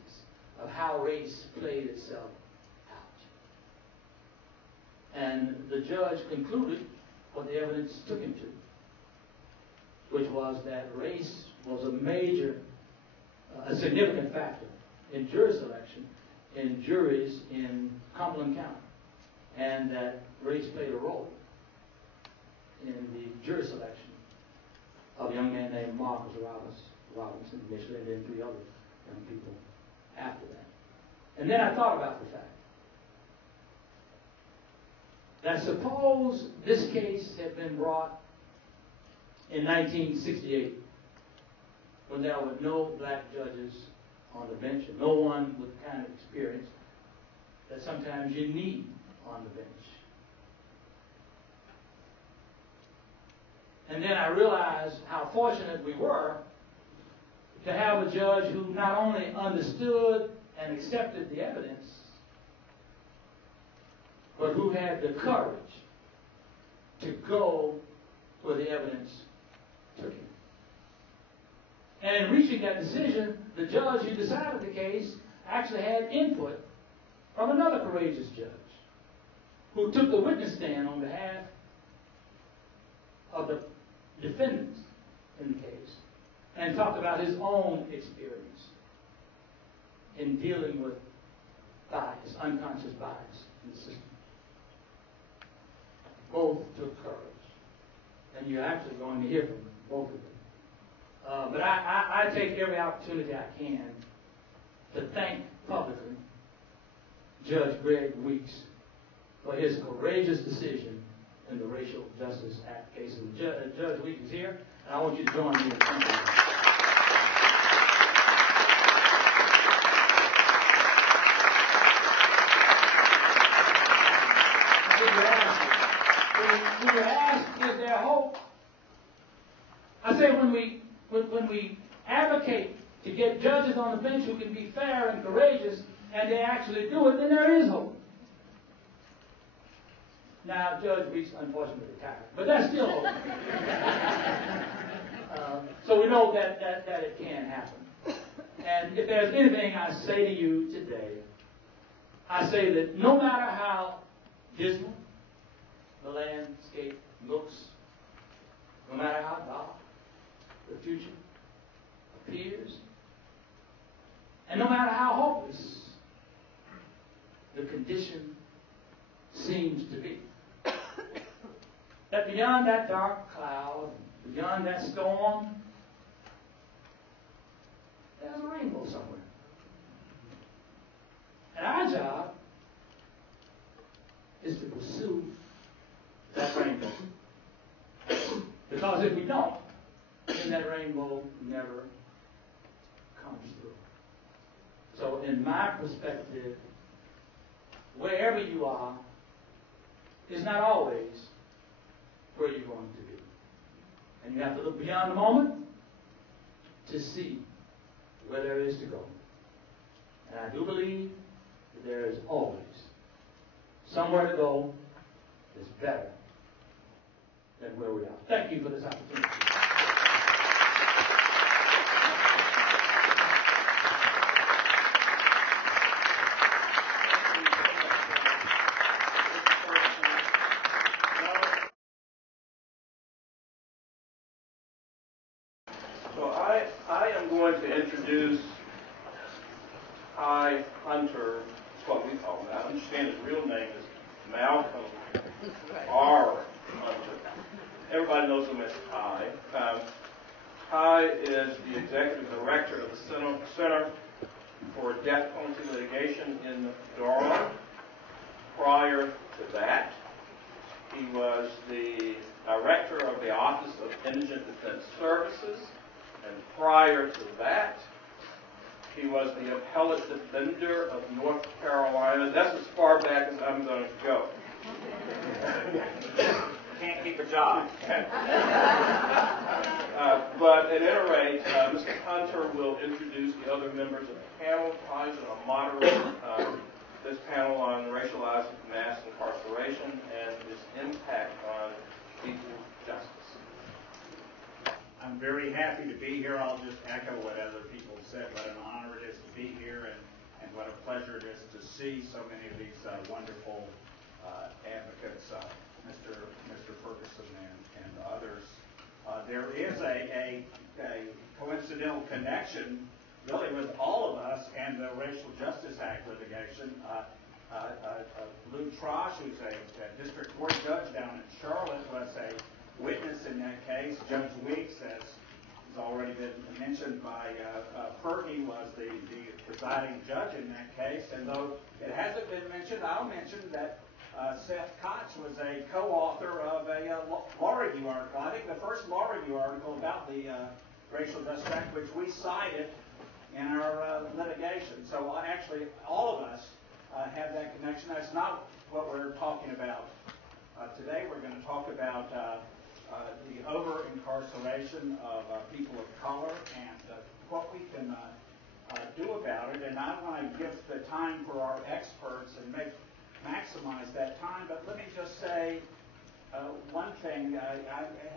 of how race played itself out. And the judge concluded what the evidence took him to, which was that race was a significant factor in jury selection in juries in Cumberland County, and that race played a role in the jury selection of a young man named Marcus Robinson initially, and then 3 other young people after that. And then I thought about the fact that suppose this case had been brought in 1968, when there were no black judges on the bench, and no one with the kind of experience that sometimes you need on the bench. And then I realized how fortunate we were to have a judge who not only understood and accepted the evidence, but who had the courage to go where the evidence took him. And in reaching that decision, the judge who decided the case actually had input from another courageous judge who took the witness stand on behalf of the defendants in the case and talked about his own experience in dealing with bias, unconscious bias in the system. Both took courage. And you're actually going to hear from both of them. But I take every opportunity I can to thank publicly Judge Greg Weeks for his courageous decision in the Racial Justice Act case. And Judge Weeks is here, and I want you to join me in thanking him. We were asked, is there hope? I say when we advocate to get judges on the bench who can be fair and courageous, and they actually do it, then there is hope. Now, Judge Weeks unfortunately retired, but that's still hope. So we know that it can happen. And if there's anything I say to you today, I say that no matter how dismal the landscape looks, no matter how dark the future appears, and no matter how hopeless the condition seems to be, that beyond that dark cloud, beyond that storm, there's a rainbow somewhere. And our job is to pursue that rainbow. Because if we don't, then that rainbow never comes through. So in my perspective, wherever you are is not always where you're going to be. And you have to look beyond the moment to see where there is to go. And I do believe that there is always somewhere to go that's better than where we are. Thank you for this opportunity. So I am going to introduce Ty Hunter. That's what we call him. I understand his real name is Malcom R. Hunter. Everybody knows him as Ty. Ty is the executive director of the Center for Death Penalty Litigation in Durham. Prior to that, he was the director of the Office of Indigent Defense Services. And prior to that, he was the appellate defender of North Carolina. That's as far back as I'm going to go. Can't keep a job. But at any rate, Mr. Hunter will introduce the other members of the panel. Ty's going to moderate this panel on racialized mass incarceration and its impact on equal justice. I'm very happy to be here. I'll just echo what other people said. What an honor it is to be here, and what a pleasure it is to see so many of these wonderful advocates, Mr. Ferguson and others. There is a coincidental connection, really, with all of us and the Racial Justice Act litigation. Lou Trosch, who's a district court judge down in Charlotte, was a witness in that case. Judge Weeks, as has already been mentioned by Fergie, was the presiding judge in that case. And though it hasn't been mentioned, I'll mention that Seth Kotch was a co-author of a law review article. I think the first law review article about the Racial Justice Act, which we cited in our litigation. So actually, all of us have that connection. That's not what we're talking about today. We're going to talk about the over-incarceration of people of color and what we can do about it. And I want to give the time for our experts and maximize that time. But let me just say One thing, I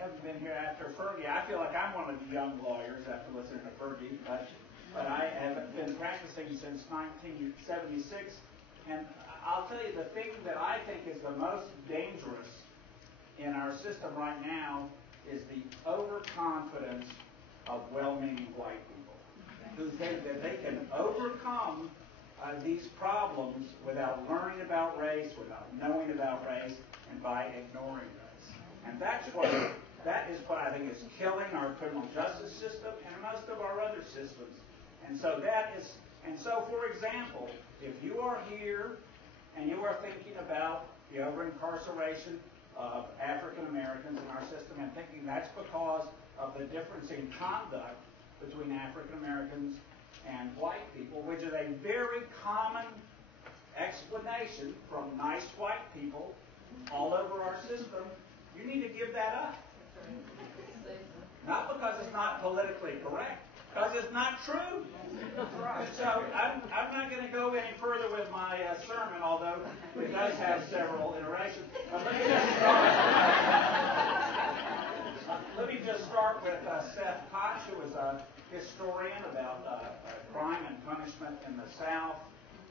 haven't been here after Fergie. I feel like I'm one of the young lawyers after listening to Fergie, but I have been practicing since 1976. And I'll tell you, the thing that I think is the most dangerous in our system right now is the overconfidence of well-meaning white people who think that they can overcome these problems without learning about race, without knowing about race, and by ignoring race. And that is what I think is killing our criminal justice system and most of our other systems. And so for example, if you are here and you are thinking about the over-incarceration of African Americans in our system and thinking that's because of the difference in conduct between African Americans and white people, which is a very common explanation from nice white people all over our system, you need to give that up. Not because it's not politically correct, because it's not true. So I'm not going to go any further with my sermon, although it does have several iterations. But let me just start with Seth Kotch, who is a historian about crime and punishment in the South,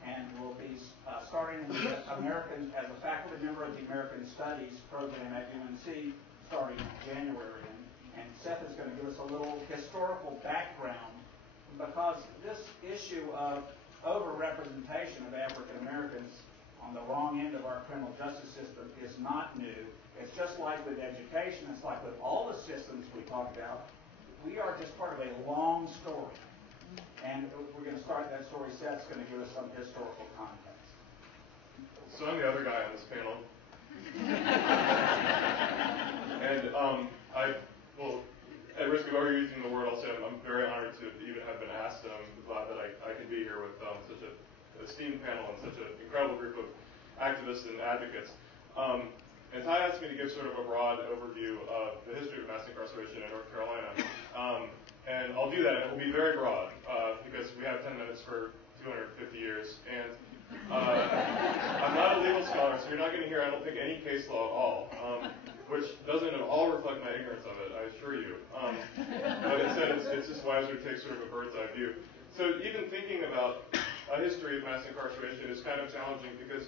and will be starting in the as a faculty member of the American Studies program at UNC starting in January. And Seth is going to give us a little historical background, because this issue of overrepresentation of African Americans on the wrong end of our criminal justice system is not new. It's just like with education. It's like with all the systems we talk about. We are just part of a long story. And we're going to start that story. Seth's going to give us some historical context. So I'm the other guy on this panel. And at risk of overusing the word, I'll say I'm very honored to even have been asked, and I'm glad that I could be here with such an esteemed panel and such an incredible group of activists and advocates. And Ty asked me to give sort of a broad overview of the history of mass incarceration in North Carolina. And I'll do that, and it will be very broad, because we have 10 minutes for 250 years. And I'm not a legal scholar, so you're not going to hear, I don't think, any case law at all, which doesn't at all reflect my ignorance of it, I assure you. But instead, it's just wiser to take sort of a bird's-eye view. So even thinking about a history of mass incarceration is kind of challenging, because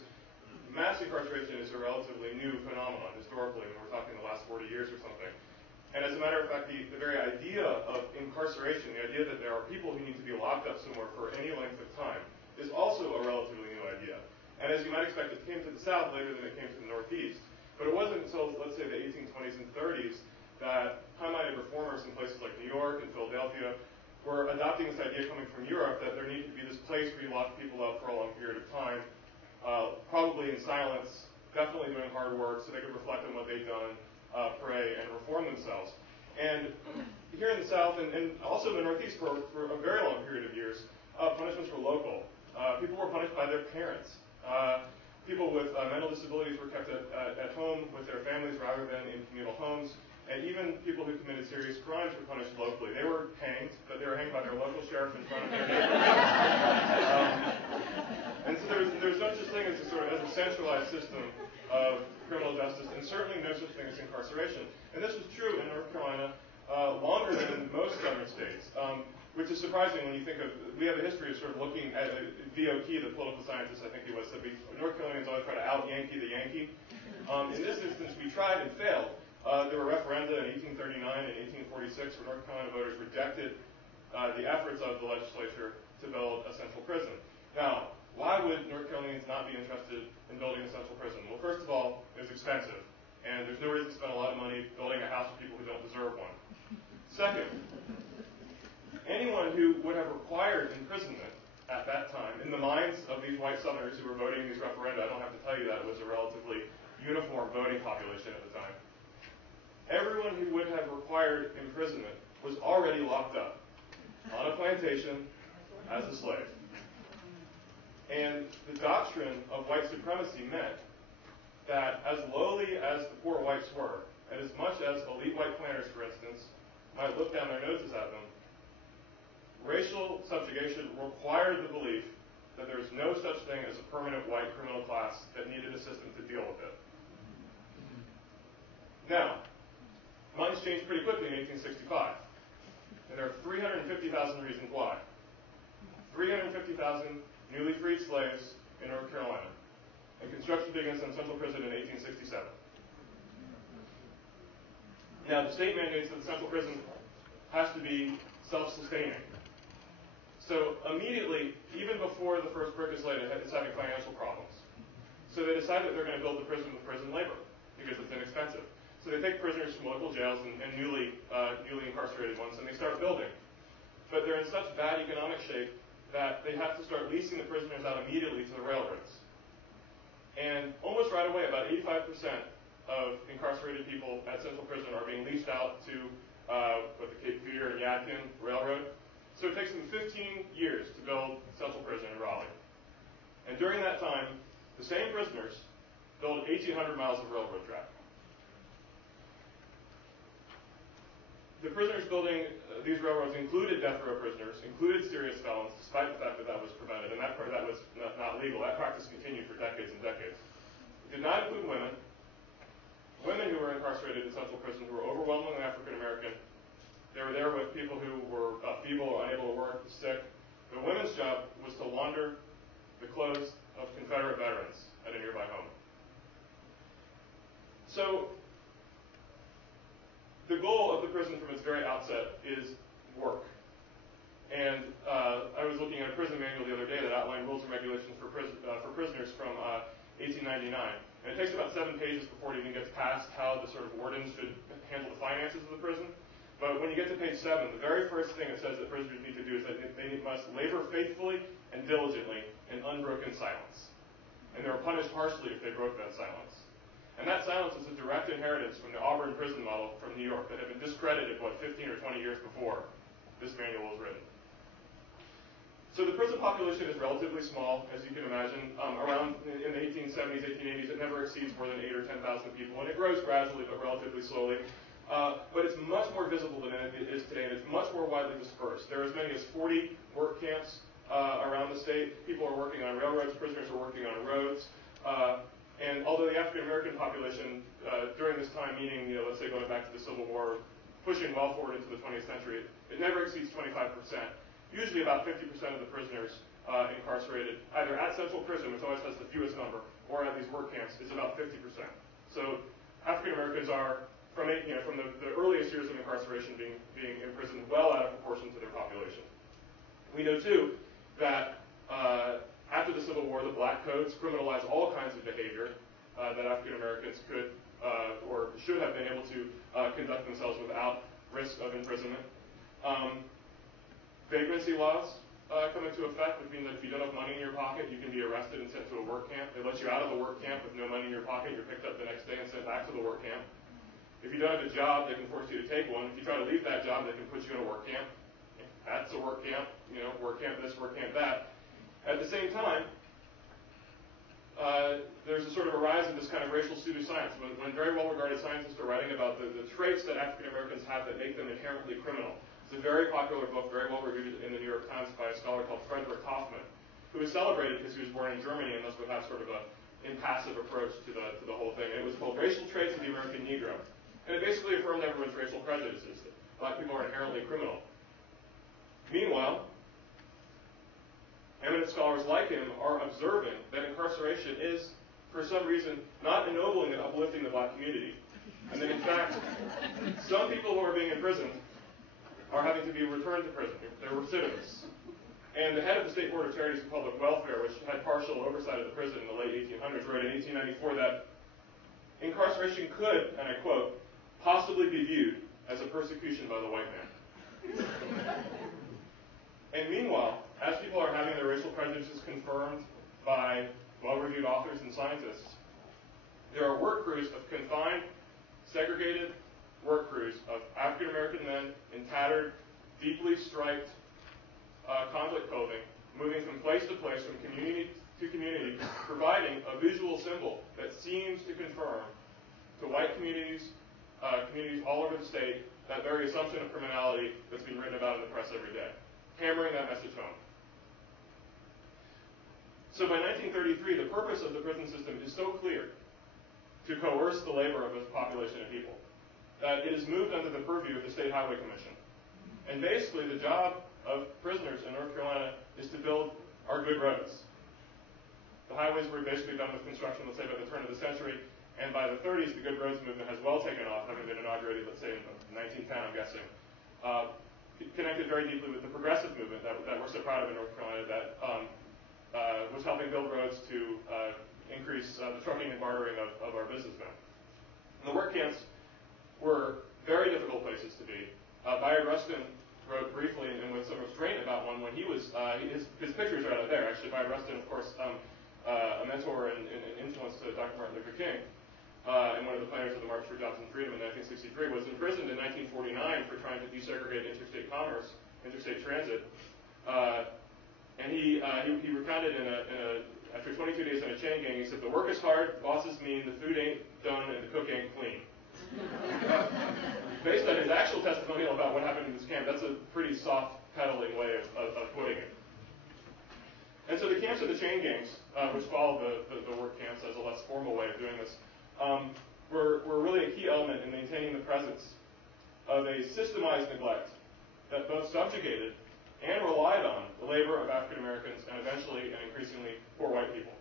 mass incarceration is a relatively new phenomenon historically, when we're talking the last 40 years or something. And as a matter of fact, the very idea of incarceration, the idea that there are people who need to be locked up somewhere for any length of time, is also a relatively new idea. And as you might expect, it came to the South later than it came to the Northeast. But it wasn't until, let's say, the 1820s and 30s that high-minded reformers in places like New York and Philadelphia were adopting this idea coming from Europe that there needed to be this place where you lock people up for a long period of time, probably in silence, definitely doing hard work so they could reflect on what they'd done, pray, and reform themselves. And here in the South, and also in the Northeast for a very long period of years, punishments were local. People were punished by their parents. People with mental disabilities were kept at home with their families rather than in communal homes. And even people who committed serious crimes were punished locally. They were hanged, but they were hanged by their local sheriff in front of their neighborhood. And so there was no such thing as a centralized system of criminal justice, and certainly no such thing as incarceration. And this was true in North Carolina longer than in most southern states, which is surprising when you think of, we have a history of sort of looking at VOK, the political scientist, I think he was, said North Carolinians always try to out-Yankee the Yankee. In this instance, we tried and failed. There were referenda in 1839 and 1846 where North Carolina voters rejected the efforts of the legislature to build a central prison. Now, why would North Carolinians not be interested in building a central prison? Well, first of all, it was expensive, and there's no reason to spend a lot of money building a house for people who don't deserve one. Second, anyone who would have required imprisonment at that time, in the minds of these white Southerners who were voting these referenda, I don't have to tell you that it was a relatively uniform voting population at the time. Everyone who would have required imprisonment was already locked up on a plantation as a slave. And the doctrine of white supremacy meant that as lowly as the poor whites were, and as much as elite white planters, for instance, might look down their noses at them, racial subjugation required the belief that there is no such thing as a permanent white criminal class that needed a system to deal with it. Now, minds changed pretty quickly in 1865, and there are 350,000 reasons why. 350,000 newly freed slaves in North Carolina, and construction begins on Central Prison in 1867. Now, the state mandates that the Central Prison has to be self-sustaining. So immediately, even before the first brick is laid, it's having financial problems. So they decide that they're going to build the prison with prison labor because it's inexpensive. So they take prisoners from local jails and newly incarcerated ones, and they start building. But they're in such bad economic shape that they have to start leasing the prisoners out immediately to the railroads. And almost right away, about 85% of incarcerated people at Central Prison are being leased out to the Cape Fear and Yadkin Railroad. So it takes them 15 years to build Central Prison in Raleigh. And during that time, the same prisoners built 1,800 miles of railroad track. The prisoners building these railroads included death row prisoners, included serious felons, despite the fact that that was prevented, and that was not legal. That practice continued for decades and decades. It did not include women. Women who were incarcerated in Central Prison who were overwhelmingly African American. They were there with people who were feeble or unable to work, sick. The women's job was to launder the clothes of Confederate veterans at a nearby home. So the goal of the prison from its very outset is work. And I was looking at a prison manual the other day that outlined rules and regulations for prisoners from 1899. And it takes about 7 pages before it even gets past how the sort of wardens should handle the finances of the prison. But when you get to page 7, the very first thing it says that prisoners need to do is that they must labor faithfully and diligently in unbroken silence. And they were punished harshly if they broke that silence. And that silence is a direct inheritance from the Auburn prison model from New York that had been discredited, 15 or 20 years before this manual was written. So the prison population is relatively small, as you can imagine. Around in the 1870s, 1880s, it never exceeds more than 8,000 or 10,000 people, and it grows gradually but relatively slowly. But it's much more visible than it is today, and it's much more widely dispersed. There are as many as 40 work camps around the state. People are working on railroads, prisoners are working on roads. And although the African American population during this time, meaning, let's say going back to the Civil War, pushing well forward into the 20th century, it never exceeds 25%. Usually about 50% of the prisoners incarcerated, either at Central Prison, which always has the fewest number, or at these work camps, is about 50%. So African Americans are, from the earliest years of incarceration, being imprisoned well out of proportion to their population. We know, too, that after the Civil War, the black codes criminalized all kinds of behavior that African Americans could or should have been able to conduct themselves without risk of imprisonment. Vagrancy laws come into effect, which mean that if you don't have money in your pocket, you can be arrested and sent to a work camp. They let you out of the work camp with no money in your pocket. You're picked up the next day and sent back to the work camp. If you don't have a job, they can force you to take one. If you try to leave that job, they can put you in a work camp. That's a work camp, work camp this, work camp that. At the same time, there's a sort of a rise of this kind of racial pseudoscience. When very well-regarded scientists are writing about the traits that African Americans have that make them inherently criminal. It's a very popular book, very well-reviewed in the New York Times by a scholar called Frederick Hoffman, who was celebrated because he was born in Germany and thus would have sort of an impassive approach to the whole thing. And it was called Racial Traits of the American Negro. And it basically affirmed everyone's racial prejudices, that black people are inherently criminal. Meanwhile, eminent scholars like him are observing that incarceration is, for some reason, not ennobling and uplifting the black community. And that, in fact, some people who are being imprisoned are having to be returned to prison. They're recidivists. And the head of the State Board of Charities and Public Welfare, which had partial oversight of the prison in the late 1800s, wrote in 1894 that incarceration could, and I quote, possibly be viewed as a persecution by the white man. And meanwhile, as people are having their racial prejudices confirmed by well-reviewed authors and scientists, there are work crews of confined, segregated work crews of African American men in tattered, deeply striped conflict clothing, moving from place to place, from community to community, providing a visual symbol that seems to confirm to white communities all over the state, that very assumption of criminality that's being written about in the press every day, hammering that message home. So by 1933, the purpose of the prison system is so clear to coerce the labor of a population of people. That it is moved under the purview of the State Highway Commission. And basically the job of prisoners in North Carolina is to build our good roads. The highways were basically done with construction, let's say, by the turn of the century, and by the 30s, the good roads movement has well taken off, having been inaugurated, let's say, in 1910, I'm guessing. Connected very deeply with the progressive movement that we're so proud of in North Carolina that was helping build roads to increase the trucking and bartering of our businessmen. And the work camps were very difficult places to be. Bayard Rustin wrote briefly and with some restraint about one when he was, his pictures are out there, actually. Bayard Rustin, of course, a mentor and influence to Dr. Martin Luther King, and one of the planners of the March for Jobs and Freedom in 1963, was imprisoned in 1949 for trying to desegregate interstate commerce, interstate transit. And he recounted after 22 days in a chain gang, he said, "The work is hard, bosses mean, the food ain't done, and the cook ain't clean." Based on his actual testimonial about what happened in this camp, that's a pretty soft pedaling way of putting it. And so the camps are the chain gangs, which follow the work camps as a less formal way of doing this, were really a key element in maintaining the presence of a systemized neglect that both subjugated and relied on the labor of African Americans and eventually and increasingly poor white people.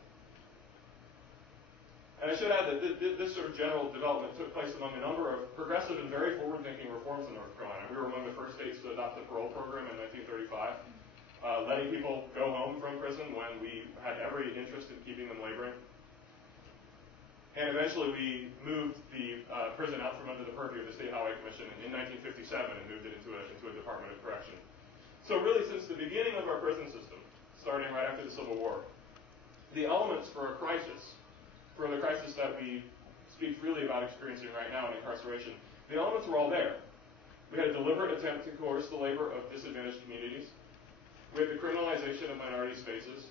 And I should add that this sort of general development took place among a number of progressive and very forward-thinking reforms in North Carolina. We were among the first states to adopt the parole program in 1935, letting people go home from prison when we had every interest in keeping them laboring. And eventually we moved the prison out from under the purview of the State Highway Commission in 1957 and moved it into a Department of Correction. So really since the beginning of our prison system, starting right after the Civil War, the elements for a crisis, for the crisis that we speak freely about experiencing right now in incarceration, the elements were all there. We had a deliberate attempt to coerce the labor of disadvantaged communities. We had the criminalization of minority spaces.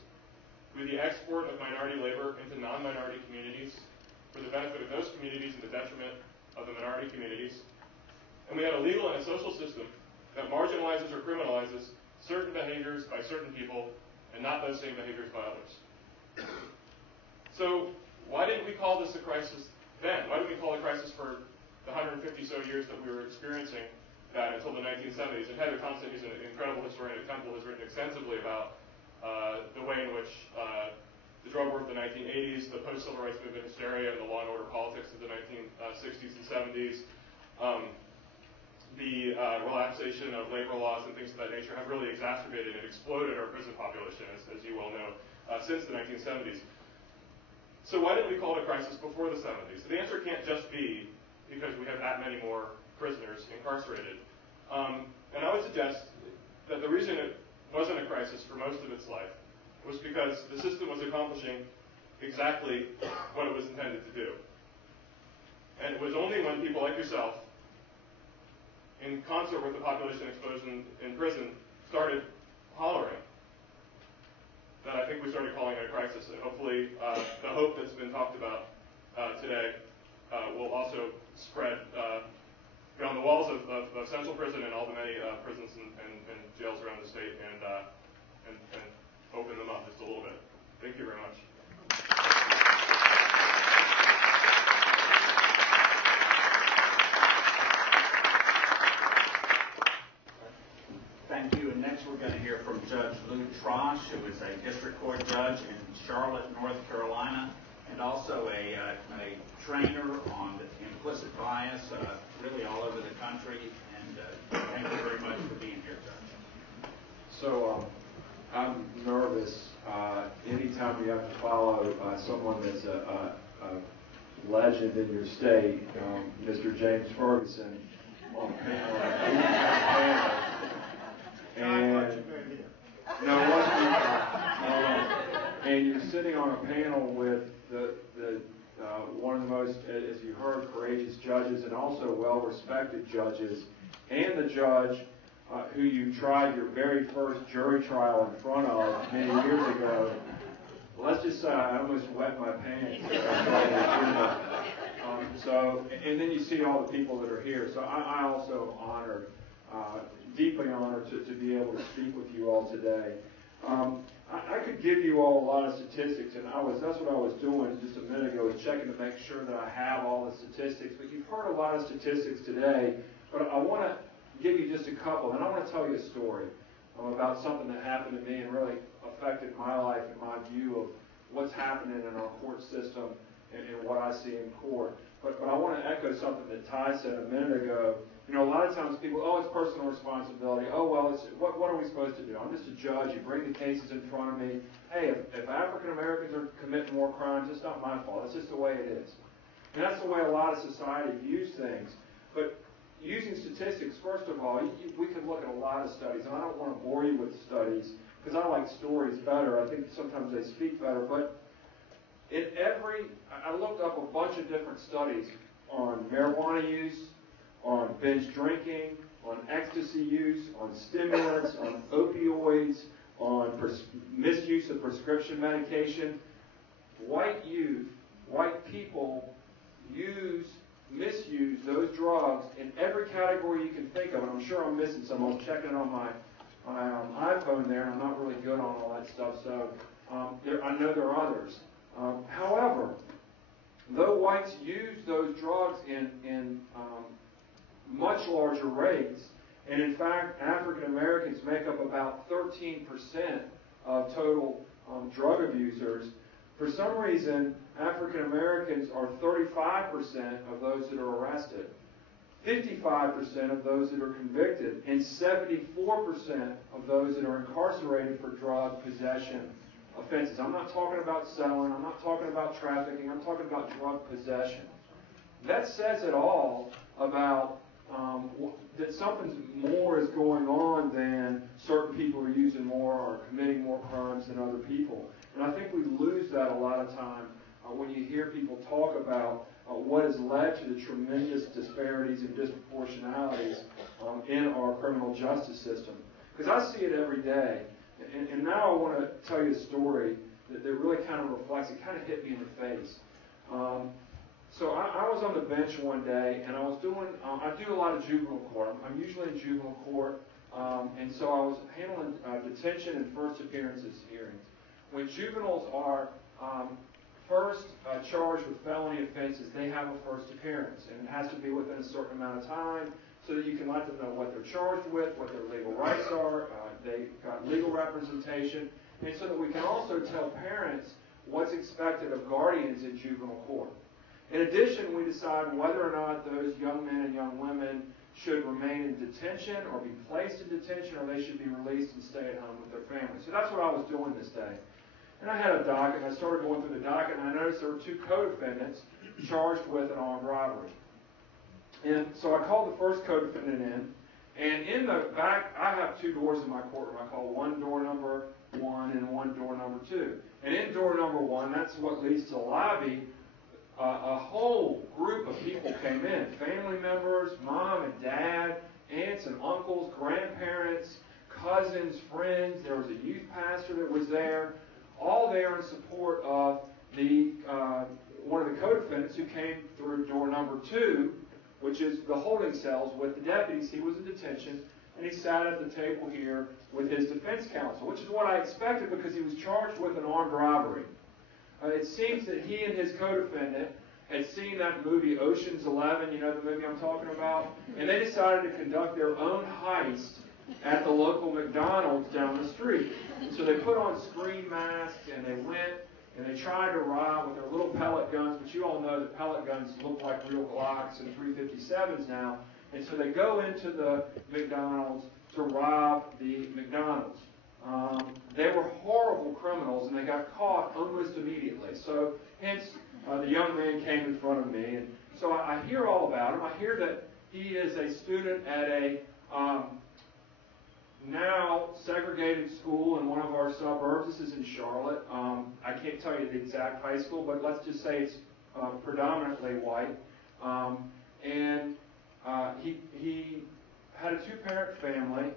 We had the export of minority labor into non-minority communities for the benefit of those communities and the detriment of the minority communities. And we had a legal and a social system that marginalizes or criminalizes certain behaviors by certain people and not those same behaviors by others. So why didn't we call this a crisis then? Why didn't we call it a crisis for the 150 so years that we were experiencing that until the 1970s? And Heather Thompson, who's an incredible historian at Temple, has written extensively about the way in which the drug war of the 1980s, the post-civil rights movement hysteria, and the law and order politics of the 1960s and 70s, the relaxation of labor laws and things of that nature have really exacerbated and exploded our prison population, as you well know, since the 1970s. So why didn't we call it a crisis before the 70s? The answer can't just be because we have that many more prisoners incarcerated. And I would suggest that the reason it wasn't a crisis for most of its life was because the system was accomplishing exactly what it was intended to do. And it was only when people like yourself, in concert with the population explosion in prison, started hollering that I think we started calling it a crisis. And hopefully the hope that's been talked about today will also spread beyond the walls of Central Prison and all the many prisons and jails around the state and open them up just a little bit. Thank you very much. Thank you. And next we're going to hear from Judge Lou Trosch, who is a district court judge in Charlotte, North Carolina, and also a trainer on implicit bias really all over the country. And thank you very much for being here, Judge. So I'm nervous anytime you have to follow someone that's a legend in your state, Mr. James Ferguson, on panel. And and you're sitting on a panel with the one of the most, as you heard, courageous judges and also well-respected judges, and the judge who you tried your very first jury trial in front of many years ago. Let's just say I almost wet my pants. And then you see all the people that are here. So I also am honored, deeply honored to be able to speak with you all today. I could give you all a lot of statistics, and that's what I was doing just a minute ago, was checking to make sure that I have all the statistics. But you've heard a lot of statistics today, but I want to give you just a couple, and I want to tell you a story about something that happened to me and really affected my life and my view of what's happening in our court system and what I see in court. But I want to echo something that Ty said a minute ago. You know, a lot of times people, it's personal responsibility. What are we supposed to do? I'm just a judge. You bring the cases in front of me. Hey, if African Americans are committing more crimes, it's not my fault. It's just the way it is. And that's the way a lot of society views things. But using statistics, first of all, we could look at a lot of studies, and I don't want to bore you with studies because I like stories better. I think sometimes they speak better. But I looked up a bunch of different studies on marijuana use, on binge drinking, on ecstasy use, on stimulants, on opioids, on misuse of prescription medication. White people misuse those drugs in every category you can think of, and I'm sure I'm missing some. I was checking it on my iPhone there, and I'm not really good on all that stuff, so I know there are others. However, though whites use those drugs in much larger rates, and in fact, African Americans make up about 13% of total drug abusers. For some reason, African Americans are 35% of those that are arrested, 55% of those that are convicted, and 74% of those that are incarcerated for drug possession offenses. I'm not talking about selling, I'm not talking about trafficking, I'm talking about drug possession. That says it all about that something more is going on than certain people are using more or committing more crimes than other people. And I think we lose that a lot of time when you hear people talk about what has led to the tremendous disparities and disproportionalities in our criminal justice system. Because I see it every day. And now I want to tell you a story that really kind of reflects, it kind of hit me in the face. So I was on the bench one day, and I do a lot of juvenile court. I'm usually in juvenile court, and so I was handling detention and first appearances hearings. When juveniles are first charged with felony offenses, they have a first appearance, and it has to be within a certain amount of time so that you can let them know what they're charged with, what their legal rights are, they've got legal representation, and so that we can also tell parents what's expected of guardians in juvenile court. In addition, we decide whether or not those young men and young women should remain in detention or be placed in detention, or they should be released and stay at home with their families. So that's what I was doing this day. And I had a docket, and I started going through the docket, and I noticed there were 2 co-defendants charged with an armed robbery. And so I called the first co-defendant in, and in the back, I have 2 doors in my courtroom. I call one door number 1 and one door number 2. And in door number 1, that's what leads to the lobby. A whole group of people came in, family members, mom and dad, aunts and uncles, grandparents, cousins, friends. There was a youth pastor that was there, all there in support of one of the co-defendants who came through door number 2, which is the holding cells with the deputies. He was in detention, and he sat at the table here with his defense counsel, which is what I expected because he was charged with an armed robbery. It seems that he and his co-defendant had seen that movie Ocean's 11, you know the movie I'm talking about, and they decided to conduct their own heist at the local McDonald's down the street. And so they put on screen masks, and they went, and they tried to rob with their little pellet guns, but you all know that pellet guns look like real Glocks and 357s now. And so they go into the McDonald's to rob the McDonald's. They were horrible criminals, and they got caught almost immediately. So, hence, the young man came in front of me, and so I hear all about him. I hear that he is a student at a now segregated school in one of our suburbs. This is in Charlotte. I can't tell you the exact high school, but let's just say it's predominantly white. And he had a 2-parent family.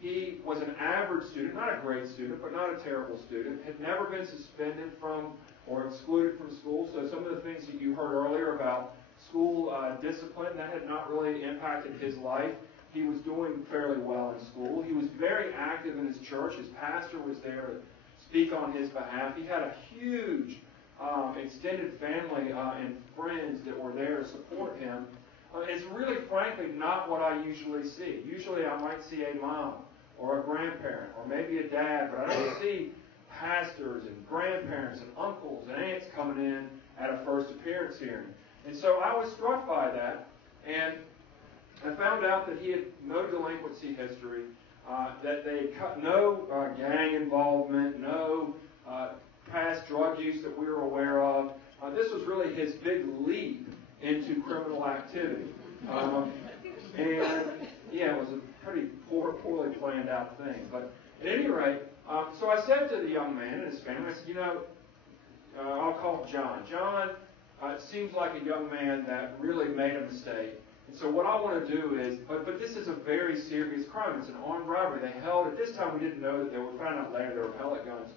He was an average student, not a great student, but not a terrible student, had never been suspended from or excluded from school. So some of the things that you heard earlier about school discipline, that had not really impacted his life. He was doing fairly well in school. He was very active in his church. His pastor was there speak on his behalf. He had a huge extended family and friends that were there to support him. It's really, frankly, not what I usually see. Usually I might see a mom or a grandparent or maybe a dad, but I don't see pastors and grandparents and uncles and aunts coming in at a first appearance hearing. And so I was struck by that, and I found out that he had no delinquency history, that they had cut no gang involvement, no past drug use that we were aware of. This was really his big leap into criminal activity. And yeah, it was a pretty poorly planned out thing. But at any rate, so I said to the young man and his family, I said, I'll call him John. John seems like a young man that really made a mistake. And so what I want to do is, but this is a very serious crime. It's an armed robbery. They held, at this time we didn't know that they were, found out later they were pellet guns.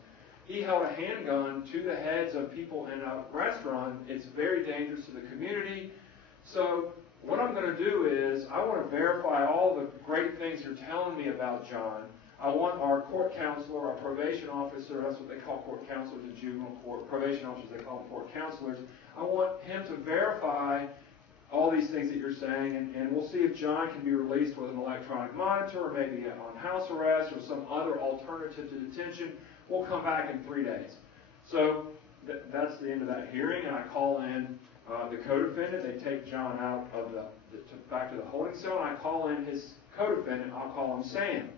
He held a handgun to the heads of people in a restaurant. It's very dangerous to the community. So what I'm going to do is I want to verify all the great things you're telling me about John. I want our court counselor, our probation officer, that's what they call court counselors in juvenile court, probation officers, they call them court counselors. I want him to verify all these things that you're saying, and we'll see if John can be released with an electronic monitor or maybe on house arrest or some other alternative to detention. We'll come back in 3 days. So that's the end of that hearing, and I call in the co-defendant. They take John out of back to the holding cell, and I call in his co-defendant. I'll call him Sam.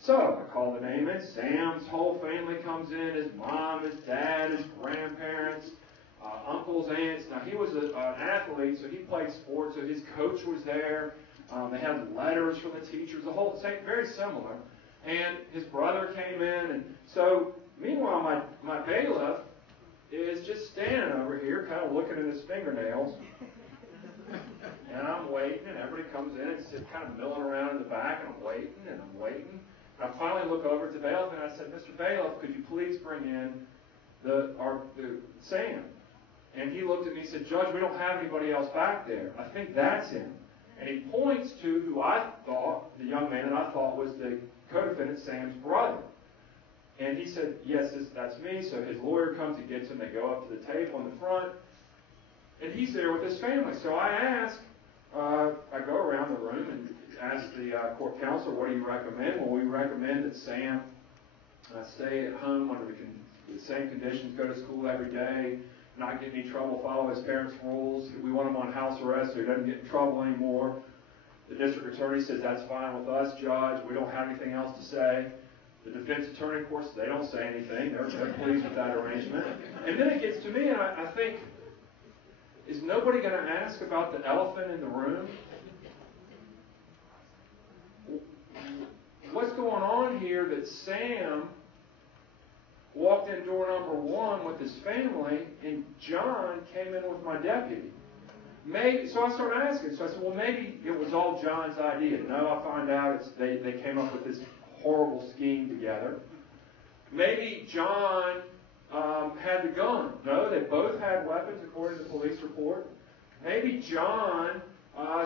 So I call the name in. Sam's whole family comes in, his mom, his dad, his grandparents, uncles, aunts. Now, he was an athlete, so he played sports, so his coach was there. They had letters from the teachers, the whole thing, very similar. And his brother came in, and so meanwhile, my bailiff is just standing over here, kind of looking at his fingernails. And I'm waiting, and everybody comes in and sits kind of milling around in the back, and I'm waiting, and I'm waiting. I finally look over at the bailiff, and I said, Mr. Bailiff, could you please bring in the Sam? And he looked at me and said, Judge, we don't have anybody else back there. I think that's him. And he points to who I thought, the young man that I thought was the co-defendant, Sam's brother. And he said, yes, that's me. So his lawyer comes and gets him. They go up to the table in the front. And he's there with his family. So I ask, I go around the room and ask the court counsel, what do you recommend? Well, we recommend that Sam stay at home under the same conditions, go to school every day, not get in any trouble, follow his parents' rules. We want him on house arrest so he doesn't get in trouble anymore. The district attorney says that's fine with us, Judge. We don't have anything else to say. The defense attorney, of course, they don't say anything. They're pleased with that arrangement. And then it gets to me, and I think, is nobody going to ask about the elephant in the room? What's going on here that Sam walked in door number 1 with his family, and John came in with my deputy? Maybe, so I started asking. So I said, well, maybe it was all John's idea. No, I find out they came up with this horrible scheme together. Maybe John had the gun. No, they both had weapons, according to the police report. Maybe John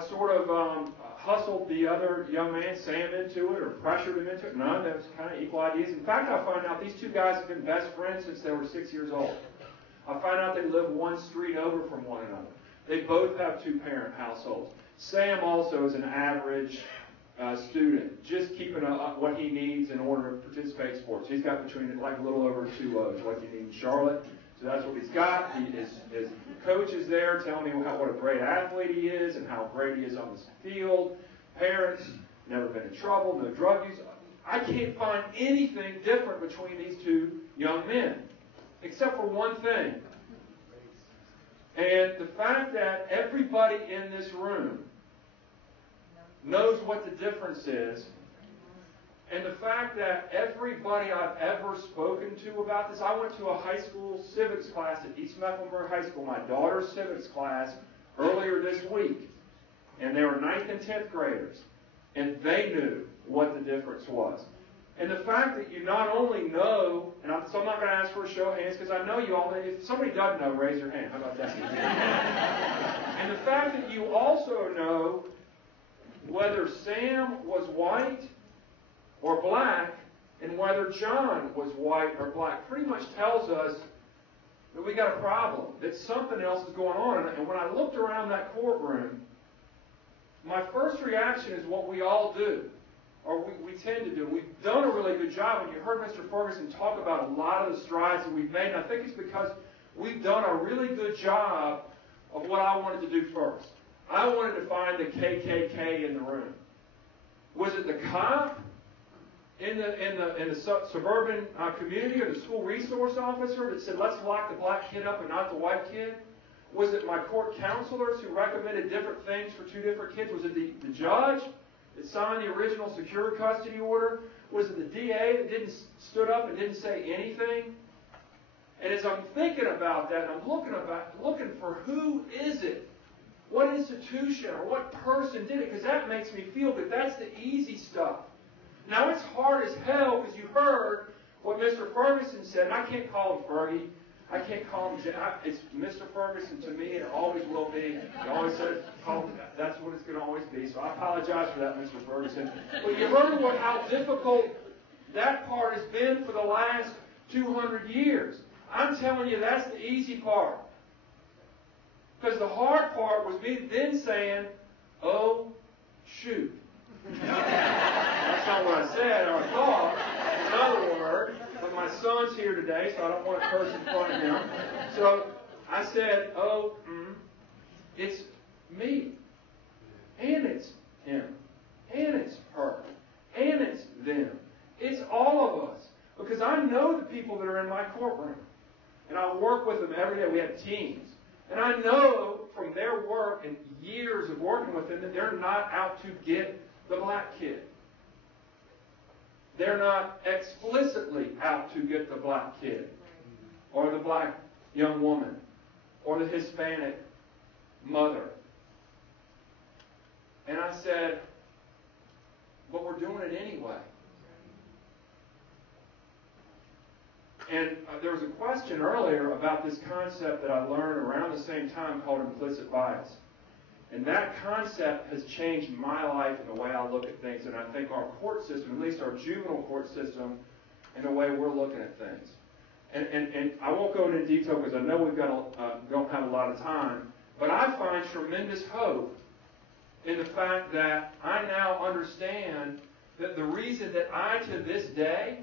sort of hustled the other young man, Sam, into it or pressured him into it. No, that was kind of equal ideas. In fact, I find out these two guys have been best friends since they were 6 years old. I find out they live one street over from one another. They both have 2-parent households. Sam also is an average student, just keeping up what he needs in order to participate in sports. He's got between like a little over 2 O's, what you need in Charlotte. So that's what he's got. His coach is there telling me what a great athlete he is and how great he is on the field. Parents, never been in trouble, no drug use. I can't find anything different between these two young men, except for one thing. And the fact that everybody in this room knows what the difference is, and the fact that everybody I've ever spoken to about this, I went to a high school civics class at East Mecklenburg High School, my daughter's civics class, earlier this week, and they were 9th and 10th graders, and they knew what the difference was. And the fact that you not only know, and so I'm not going to ask for a show of hands because I know you all, if somebody doesn't know, raise your hand. How about that? And the fact that you also know whether Sam was white or black and whether John was white or black pretty much tells us that we got a problem, that something else is going on. And when I looked around that courtroom, my first reaction is what we all do, or we tend to do. We've done a really good job, and you heard Mr. Ferguson talk about a lot of the strides that we've made, and I think it's because we've done a really good job of what I wanted to do first. I wanted to find the KKK in the room. Was it the cop in the suburban community, or the school resource officer that said, let's lock the black kid up and not the white kid? Was it my court counselors who recommended different things for two different kids? Was it the judge that signed the original secure custody order? Was it the DA that stood up and didn't say anything? And as I'm thinking about that, I'm looking for who is it? What institution or what person did it? Because that makes me feel good. That's the easy stuff. Now, it's hard as hell because you heard what Mr. Ferguson said, and I can't call him Fergie. I can't call him Jay. It's Mr. Ferguson to me, and it always will be. He always says, that's what it's going to always be. So I apologize for that, Mr. Ferguson. But you heard how difficult that part has been for the last 200 years. I'm telling you, that's the easy part. Because the hard part was me then saying, oh, shoot. That's not what I said or I thought. Another word. But my son's here today, so I don't want to curse in front of him. So I said, it's me. And it's him. And it's her. And it's them. It's all of us. Because I know the people that are in my courtroom. And I work with them every day. We have teams. And I know from their work and years of working with them that they're not out to get the black kid. They're not explicitly out to get the black kid or the black young woman or the Hispanic mother. And I said, but we're doing it anyway. And there was a question earlier about this concept that I learned around the same time called implicit bias. And that concept has changed my life and the way I look at things. And I think our court system, at least our juvenile court system, and the way we're looking at things. And I won't go into detail because I know don't have a lot of time. But I find tremendous hope in the fact that I now understand that the reason that I, to this day,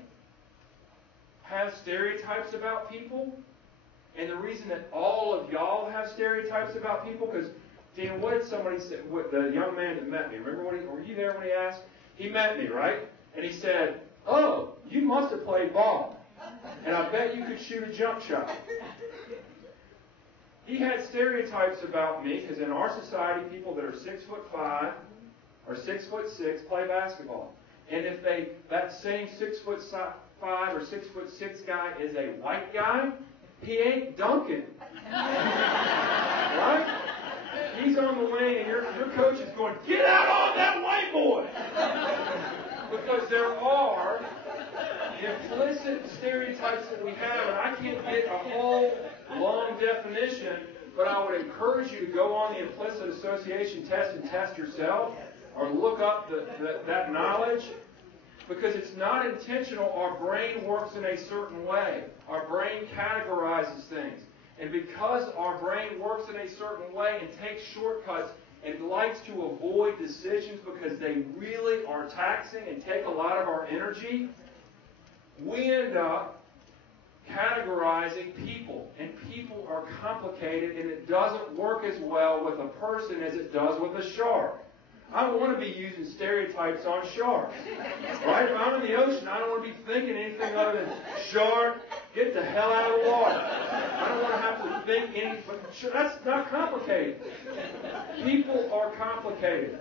have stereotypes about people, and the reason that all of y'all have stereotypes about people, because, Dan, what did somebody say? The young man that met me, remember were you there when he asked? He met me, right? And he said, oh, you must have played ball, and I bet you could shoot a jump shot. He had stereotypes about me, because in our society, people that are 6'5" or 6'6" play basketball. And if that same 6'5" or 6'6" guy is a white guy, he ain't dunking. Right? He's on the wing and your coach is going, get out on that white boy! Because there are implicit stereotypes that we have, and I can't get a whole long definition, but I would encourage you to go on the implicit association test and test yourself, or look up that knowledge. Because it's not intentional, our brain works in a certain way. Our brain categorizes things. And because our brain works in a certain way and takes shortcuts and likes to avoid decisions because they really are taxing and take a lot of our energy, we end up categorizing people. And people are complicated, and it doesn't work as well with a person as it does with a shark. I don't want to be using stereotypes on sharks. Right? If I'm in the ocean, I don't want to be thinking anything other than, shark, get the hell out of the water. I don't want to have to think anything. That's not complicated. People are complicated.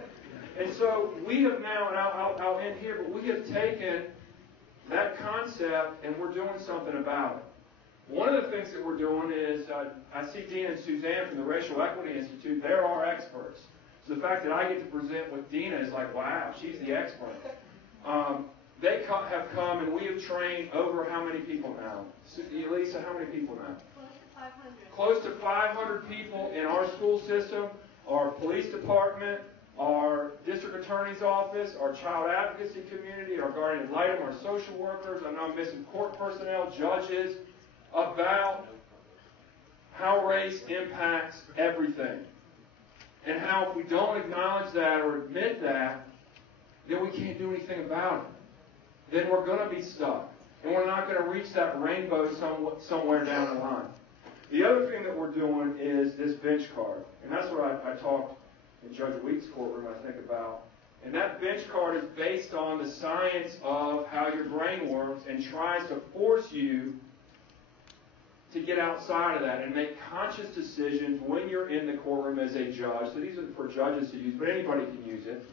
And so we have now, and I'll end here, but we have taken that concept and we're doing something about it. One of the things that we're doing is, I see Dina and Suzanne from the Racial Equity Institute. They're our experts. So the fact that I get to present with Dina is like, wow, she's the expert. They have come and we have trained over how many people now? Elisa, how many people now? Close to 500. Close to 500 people in our school system, our police department, our district attorney's office, our child advocacy community, our guardian ad litem, our social workers, I know I'm missing court personnel, judges, about how race impacts everything. And how if we don't acknowledge that or admit that, then we can't do anything about it. Then we're going to be stuck. And we're not going to reach that rainbow somewhere down the line. The other thing that we're doing is this bench card. And that's what I talked in Judge Weeks' courtroom, I think, about. And that bench card is based on the science of how your brain works and tries to force you to get outside of that and make conscious decisions when you're in the courtroom as a judge. So these are for judges to use, but anybody can use it.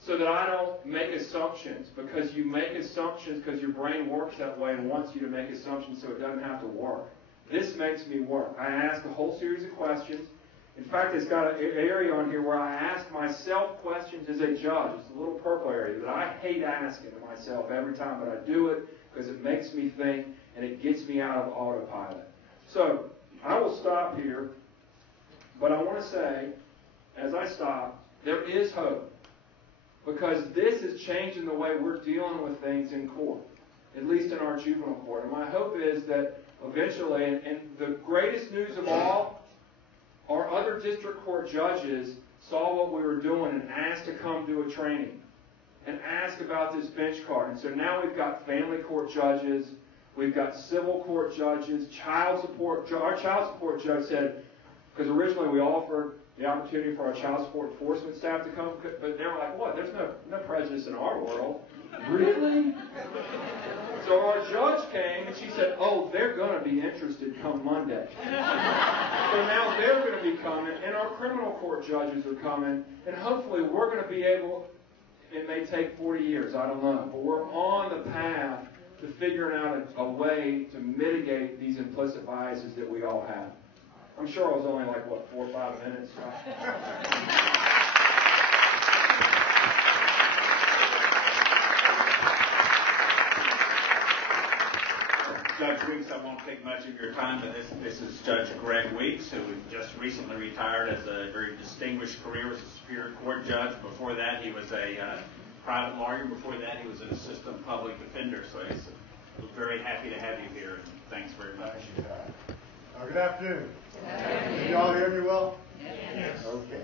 So that I don't make assumptions, because you make assumptions because your brain works that way and wants you to make assumptions so it doesn't have to work. This makes me work. I ask a whole series of questions. In fact, it's got an area on here where I ask myself questions as a judge. It's a little purple area that I hate asking to myself every time, but I do it because it makes me think and it gets me out of autopilot. So, I will stop here, but I want to say, as I stop, there is hope. Because this is changing the way we're dealing with things in court, at least in our juvenile court. And my hope is that eventually, and the greatest news of all, our other district court judges saw what we were doing and asked to come do a training and ask about this bench card. And so now we've got family court judges, we've got civil court judges, child support. Our child support judge said, because originally we offered the opportunity for our child support enforcement staff to come, but they were like, what? There's no prejudice in our world. Really? So our judge came and she said, oh, they're going to be interested come Monday. So now they're going to be coming, and our criminal court judges are coming, and hopefully we're going to be able, it may take 40 years, I don't know, but we're on the path to figuring out a way to mitigate these implicit biases that we all have. I'm sure I was only like, 4 or 5 minutes. Judge Weeks, I won't take much of your time, but this is Judge Greg Weeks, who just recently retired as a very distinguished career as a Superior Court judge. Before that, he was a private lawyer. Before that, he was an assistant public defender. So we're very happy to have you here, and thanks very much. Good afternoon. Can you all hear me well? Yes. Okay.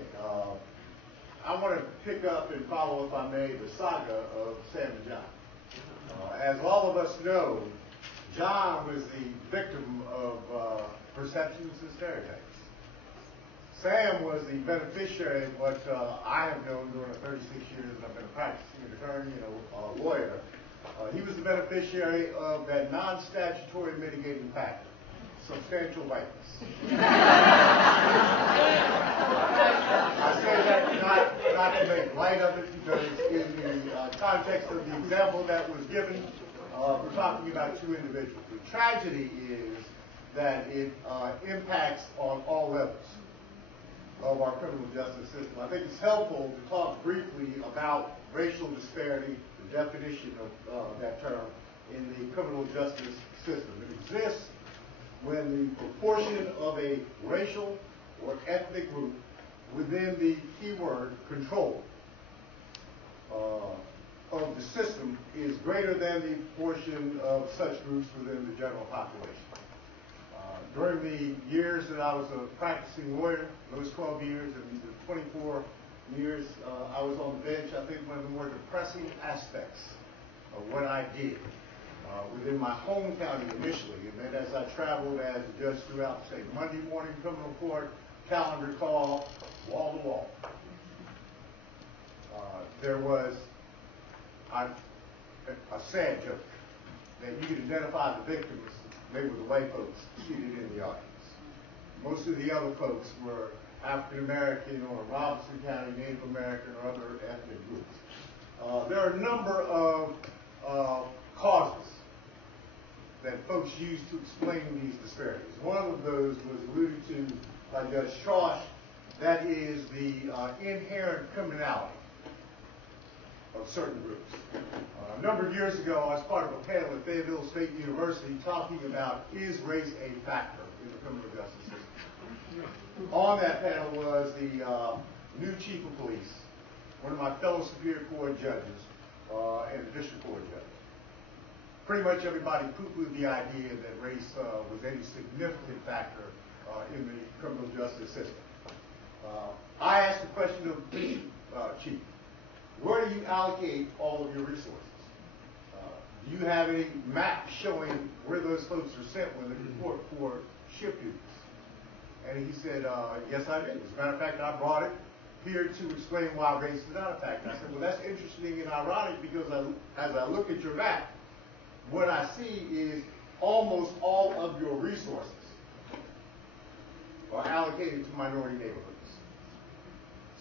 I want to pick up and follow, if I may, the saga of Sam and John. As all of us know, John was the victim of perceptions and stereotypes. Sam was the beneficiary of what I have known during the 36 years that I've been a practicing attorney and a lawyer. He was the beneficiary of that non-statutory mitigating factor, substantial whiteness. I say that not to make light of it, because in the context of the example that was given, we're talking about two individuals. The tragedy is that it impacts on all levels of our criminal justice system. I think it's helpful to talk briefly about racial disparity, the definition of that term in the criminal justice system. It exists when the proportion of a racial or ethnic group within the keyword control of the system is greater than the portion of such groups within the general population. During the years that I was a practicing lawyer, those 12 years and the 24 years I was on the bench, I think one of the more depressing aspects of what I did within my home county initially, and then as I traveled as a judge throughout the state, Monday morning criminal court, calendar call, wall to wall. There was a sad joke that you could identify the victims. They were the white folks seated in the audience. Most of the other folks were African American or Robinson County, Native American, or other ethnic groups. There are a number of causes that folks use to explain these disparities. One of those was alluded to by Judge Trosch. That is the inherent criminality of certain groups. A number of years ago, I was part of a panel at Fayetteville State University talking about, is race a factor in the criminal justice system? On that panel was the new chief of police, one of my fellow Superior Court judges, and the District Court judge. Pretty much everybody poo-pooed the idea that race was any significant factor in the criminal justice system. I asked the question of the chief, where do you allocate all of your resources? Do you have any map showing where those folks are sent when they report for shift duties? And he said, yes, I do. As a matter of fact, I brought it here to explain why race is not a factor. I said, well, that's interesting and ironic because as I look at your map, what I see is almost all of your resources are allocated to minority neighborhoods.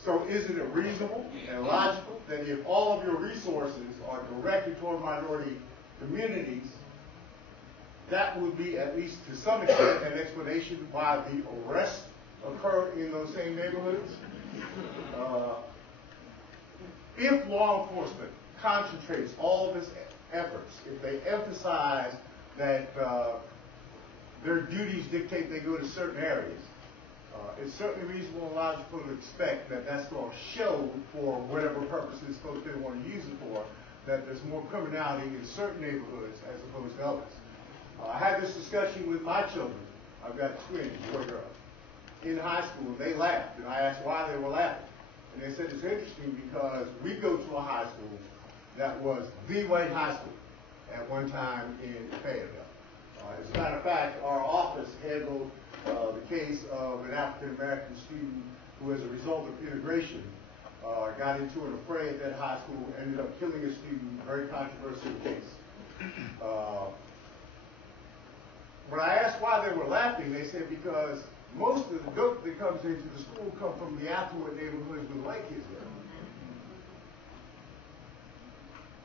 So isn't it reasonable and logical that if all of your resources are directed toward minority communities, that would be, at least to some extent, an explanation why the arrests occur in those same neighborhoods? If law enforcement concentrates all of its efforts, if they emphasize that their duties dictate they go to certain areas, it's certainly reasonable and logical to expect that that's going to show, for whatever purposes folks didn't want to use it for, that there's more criminality in certain neighborhoods as opposed to others. I had this discussion with my children. I've got twins, boy and girl, in high school. They laughed, and I asked why they were laughing. And they said it's interesting because we go to a high school that was the white high school at one time in Fayetteville. As a matter of fact, our office handled the case of an African-American student who, as a result of integration, got into an affray at that high school, ended up killing a student, very controversial case. When I asked why they were laughing, they said because most of the dope that comes into the school come from the affluent neighborhoods where the white kids live.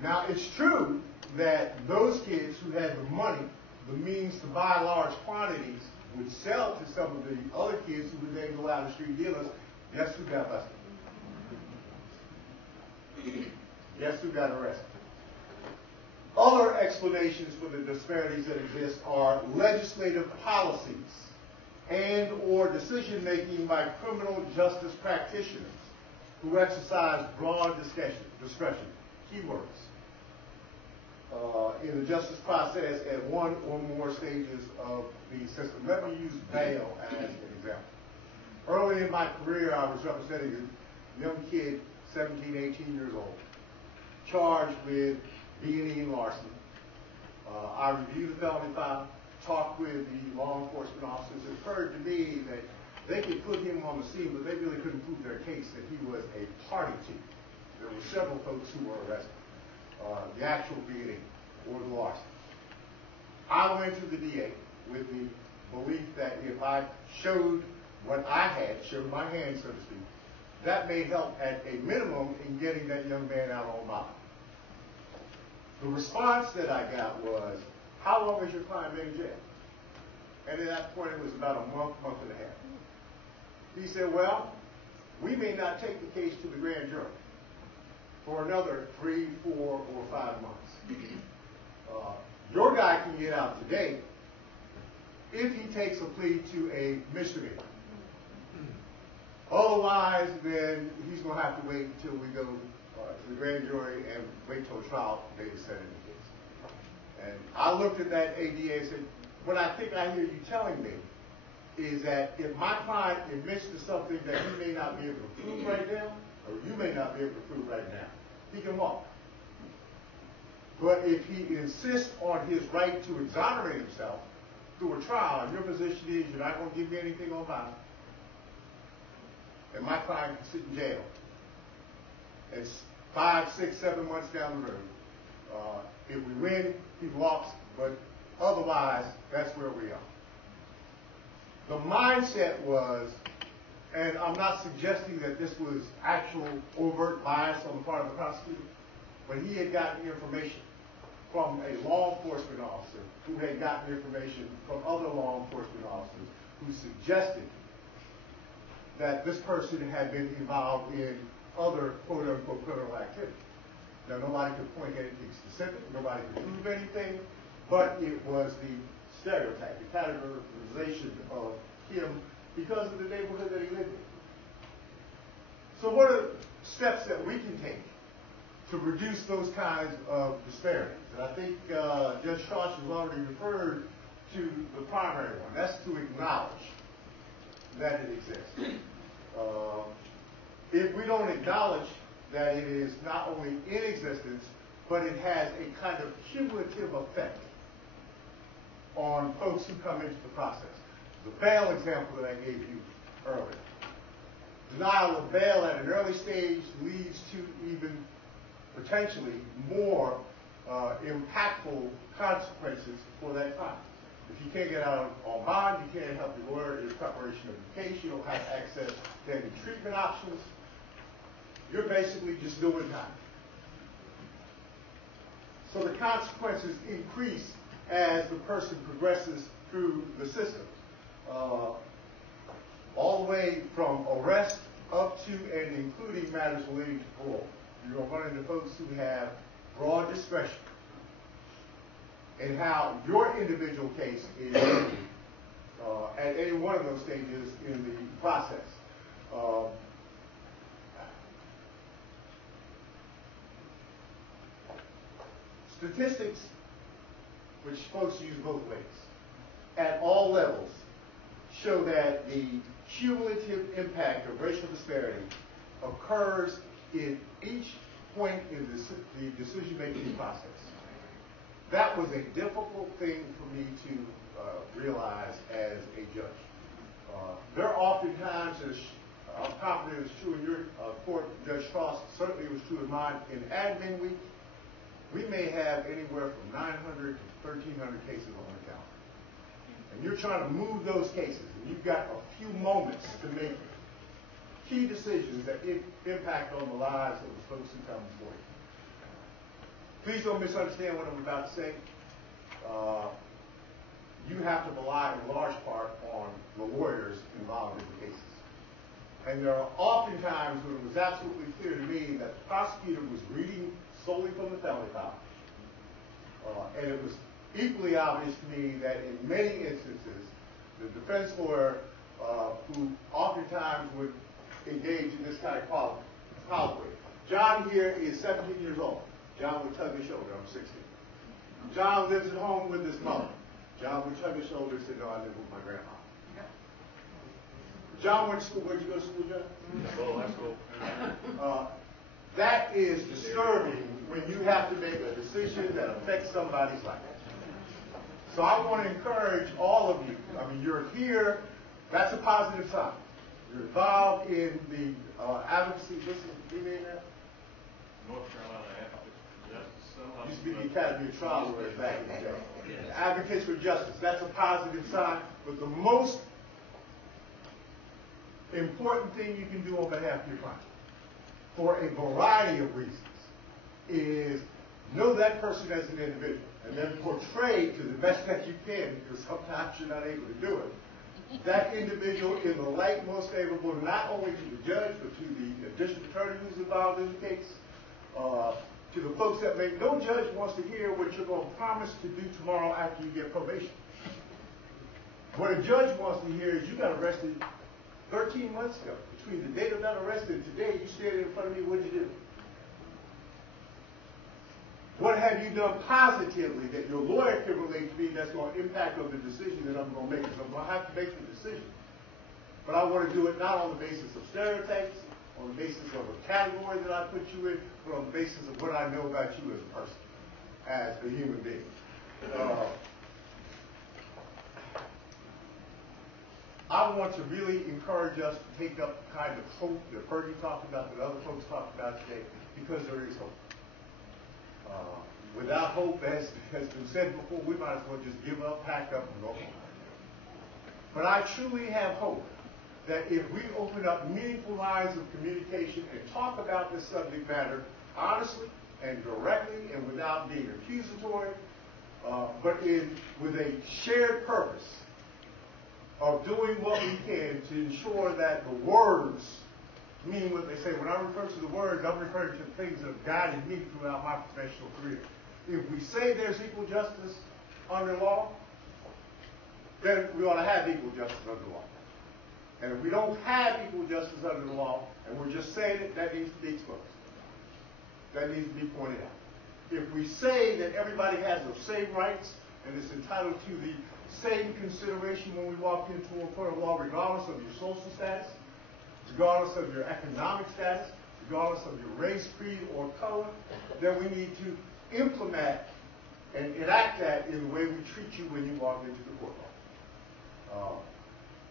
Now, it's true that those kids who had the money, the means to buy large quantities, would sell to some of the other kids who would then go out as street dealers. Guess who got busted? Guess who got arrested? Other explanations for the disparities that exist are legislative policies and or decision-making by criminal justice practitioners who exercise broad discretion, keywords, in the justice process at one or more stages of the system. Let me use bail as an example. Early in my career, I was representing a young kid, 17, 18 years old, charged with B&E and larceny. I reviewed the felony file, talked with the law enforcement officers. It occurred to me that they could put him on the scene, but they really couldn't prove their case that he was a party to. There were several folks who were arrested. The actual B&E or the larceny. I went to the DA with the belief that if I showed what I had, showed my hand, so to speak, that may help at a minimum in getting that young man out on bond. The response that I got was, how long has your client been in jail? And at that point, it was about a month and a half. He said, well, we may not take the case to the grand jury for another 3, 4, or 5 months. Your guy can get out today if he takes a plea to a misdemeanor. Otherwise, then he's going to have to wait until we go to the grand jury and wait till trial date is set in the case. And I looked at that ADA and said, what I think I hear you telling me is that if my client admits to something that he may not be able to prove right now, or you may not be able to prove right now, he can walk. But if he insists on his right to exonerate himself through a trial, and your position is you're not going to give me anything on bond, and my client can sit in jail, it's 5, 6, 7 months down the road. If we win, he walks, but otherwise, that's where we are. The mindset was, and I'm not suggesting that this was actual overt bias on the part of the prosecutor, but he had gotten information from a law enforcement officer who had gotten information from other law enforcement officers who suggested that this person had been involved in other quote-unquote criminal activity. Now, nobody could point at anything specific, nobody could prove anything, but it was the stereotype, the categorization of him because of the neighborhood that he lived So what are steps that we can take to reduce those kinds of disparities? And I think Judge Trosch has already referred to the primary one. That's to acknowledge that it exists. If we don't acknowledge that it is not only in existence, but it has a kind of cumulative effect on folks who come into the process. The bail example that I gave you earlier. Denial of bail at an early stage leads to even potentially more impactful consequences for that time. If you can't get out on bond, you can't help your lawyer in preparation of the case, you don't have access to any treatment options, you're basically just doing time. So the consequences increase as the person progresses through the system. All the way from arrest up to and including matters relating to parole. You're going to run into folks who have broad discretion in how your individual case is at any one of those stages in the process. Statistics, which folks use both ways, at all levels, show that the cumulative impact of racial disparity occurs in each point in the decision-making process. That was a difficult thing for me to realize as a judge. There are oftentimes, I'm confident it's true in your court, Judge Trosch, certainly it was true in mine, in admin week, we may have anywhere from 900 to 1,300 cases on the calendar. And you're trying to move those cases, and you've got a few moments to make key decisions that impact on the lives of the folks who come before you. Please don't misunderstand what I'm about to say. You have to rely in large part on the lawyers involved in the cases. And there are often times when it was absolutely clear to me that the prosecutor was reading solely from the felony file. And it was equally obvious to me that in many instances, the defense lawyer, who oftentimes would engage in this kind of colloquy. John here is 17 years old. John would tug his shoulder, I'm 16. John lives at home with his mother. John would tug his shoulder and say, no, I live with my grandma. John went to school. Where'd you go to school, John? High school. That is disturbing when you have to make a decision that affects somebody's life. So I want to encourage all of you. I mean, you're here. That's a positive sign. You're involved in the advocacy. Listen, you mean that? North Carolina Advocates for Justice. Used to be the Academy of Trial Lawyers back in the day. Advocates for Justice. That's a positive sign. But the most important thing you can do on behalf of your client, for a variety of reasons, is know that person as an individual and then portray to the best that you can, because sometimes you're not able to do it, that individual in the light most favorable not only to the judge but to the district attorney who's involved in the case, to the folks that make. No judge wants to hear what you're going to promise to do tomorrow after you get probation. What a judge wants to hear is you got arrested 13 months ago. Between the date of that arrest and today, you standing in front of me, what did you do? What have you done positively that your lawyer can relate to me that's going to impact on the decision that I'm going to make? Because I'm going to have to make the decision. But I want to do it not on the basis of stereotypes, on the basis of a category that I put you in, but on the basis of what I know about you as a person, as a human being. I want to really encourage us to take up the kind of hope that Fergie talked about, that other folks talked about today, because there is hope. Without hope, as has been said before, we might as well just give up, pack up, and go home. But I truly have hope that if we open up meaningful lines of communication and talk about this subject matter honestly and directly and without being accusatory, but with a shared purpose of doing what we can to ensure that the words mean what they say. When I refer to the words, I'm referring to the things that have guided me throughout my professional career. If we say there's equal justice under law, then we ought to have equal justice under law. And if we don't have equal justice under the law, and we're just saying it, that needs to be exposed. That needs to be pointed out. If we say that everybody has the same rights and is entitled to the same consideration when we walk into a court of law, regardless of your social status, regardless of your economic status, regardless of your race, creed, or color, then we need to implement and enact that in the way we treat you when you walk into the courtroom.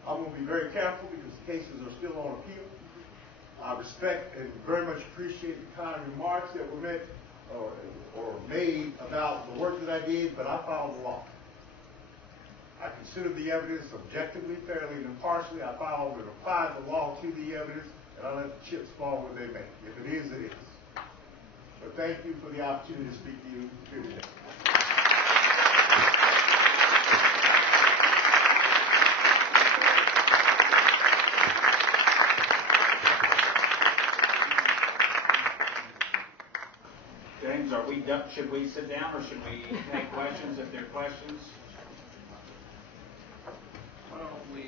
I'm going to be very careful because the cases are still on appeal. I respect and very much appreciate the kind remarks that were made or made about the work that I did, but I followed the law. I considered the evidence objectively, fairly, and impartially. I followed and applied the law to the evidence, and I let the chips fall where they may. If it is, it is. But thank you for the opportunity to speak to you here today. James, should we sit down or should we take questions if there are questions? Well, we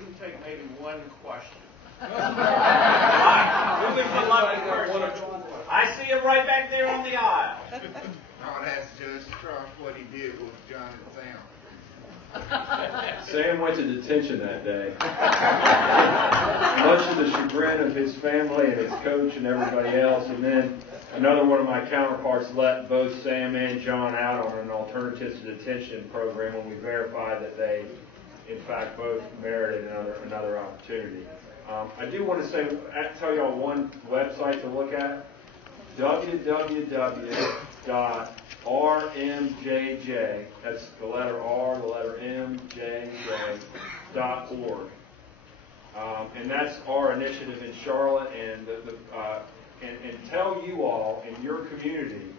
can take maybe one question. I see him right back there on the aisle. I would ask Judge Trosch what he did with John and Sam. Sam went to detention that day. Much to the chagrin of his family and his coach and everybody else. And then another one of my counterparts let both Sam and John out on an alternatives to detention program when we verified that they, in fact, both merited another opportunity. I do want to tell you all one website to look at, www.rmjj, that's the letter R, the letter M, J, .org. And that's our initiative in Charlotte, and and tell you all in your community,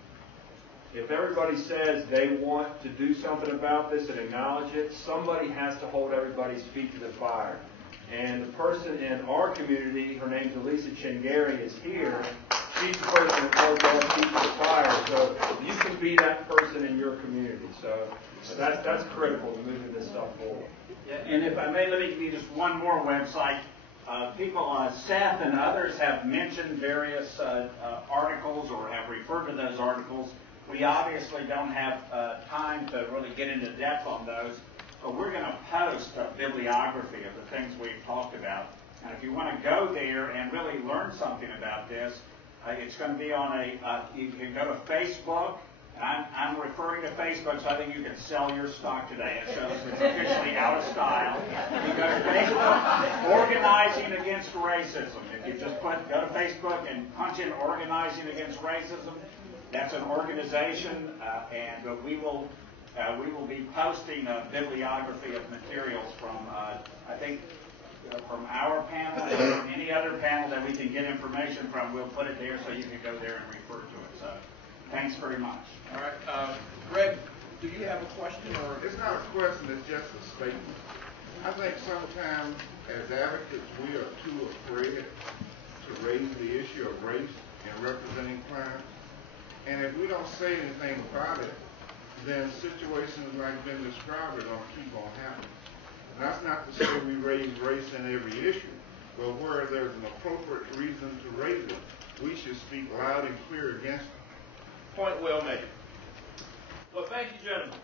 if everybody says they want to do something about this and acknowledge it, somebody has to hold everybody's feet to the fire. And the person in our community, her name's Elisa Chengari, is here. She's the person that holds our feet to the fire. So you can be that person in your community. So that's critical to moving this stuff forward. Yeah, and if I may, let me give you just one more website. Seth and others have mentioned various articles or have referred to those articles. We obviously don't have time to really get into depth on those, but we're going to post a bibliography of the things we've talked about. And if you want to go there and really learn something about this, it's going to be on you can go to Facebook. I'm referring to Facebook, so I think you can sell your stock today. It shows it's officially out of style. You go to Facebook, Organizing Against Racism. If you just go to Facebook and punch in Organizing Against Racism, that's an organization, and we will be posting a bibliography of materials from, I think, from our panel and any other panel that we can get information from. We'll put it there so you can go there and refer to it. So, thanks very much. All right. Greg, do you have a question? Or It's not a question, it's just a statement. I think sometimes as advocates we are too afraid to raise the issue of race in representing clients. And if we don't say anything about it, then situations like been described are going to keep on happening. And that's not to say we raise race in every issue, but where there's an appropriate reason to raise it, we should speak loud and clear against it. point well made. Well, thank you, gentlemen.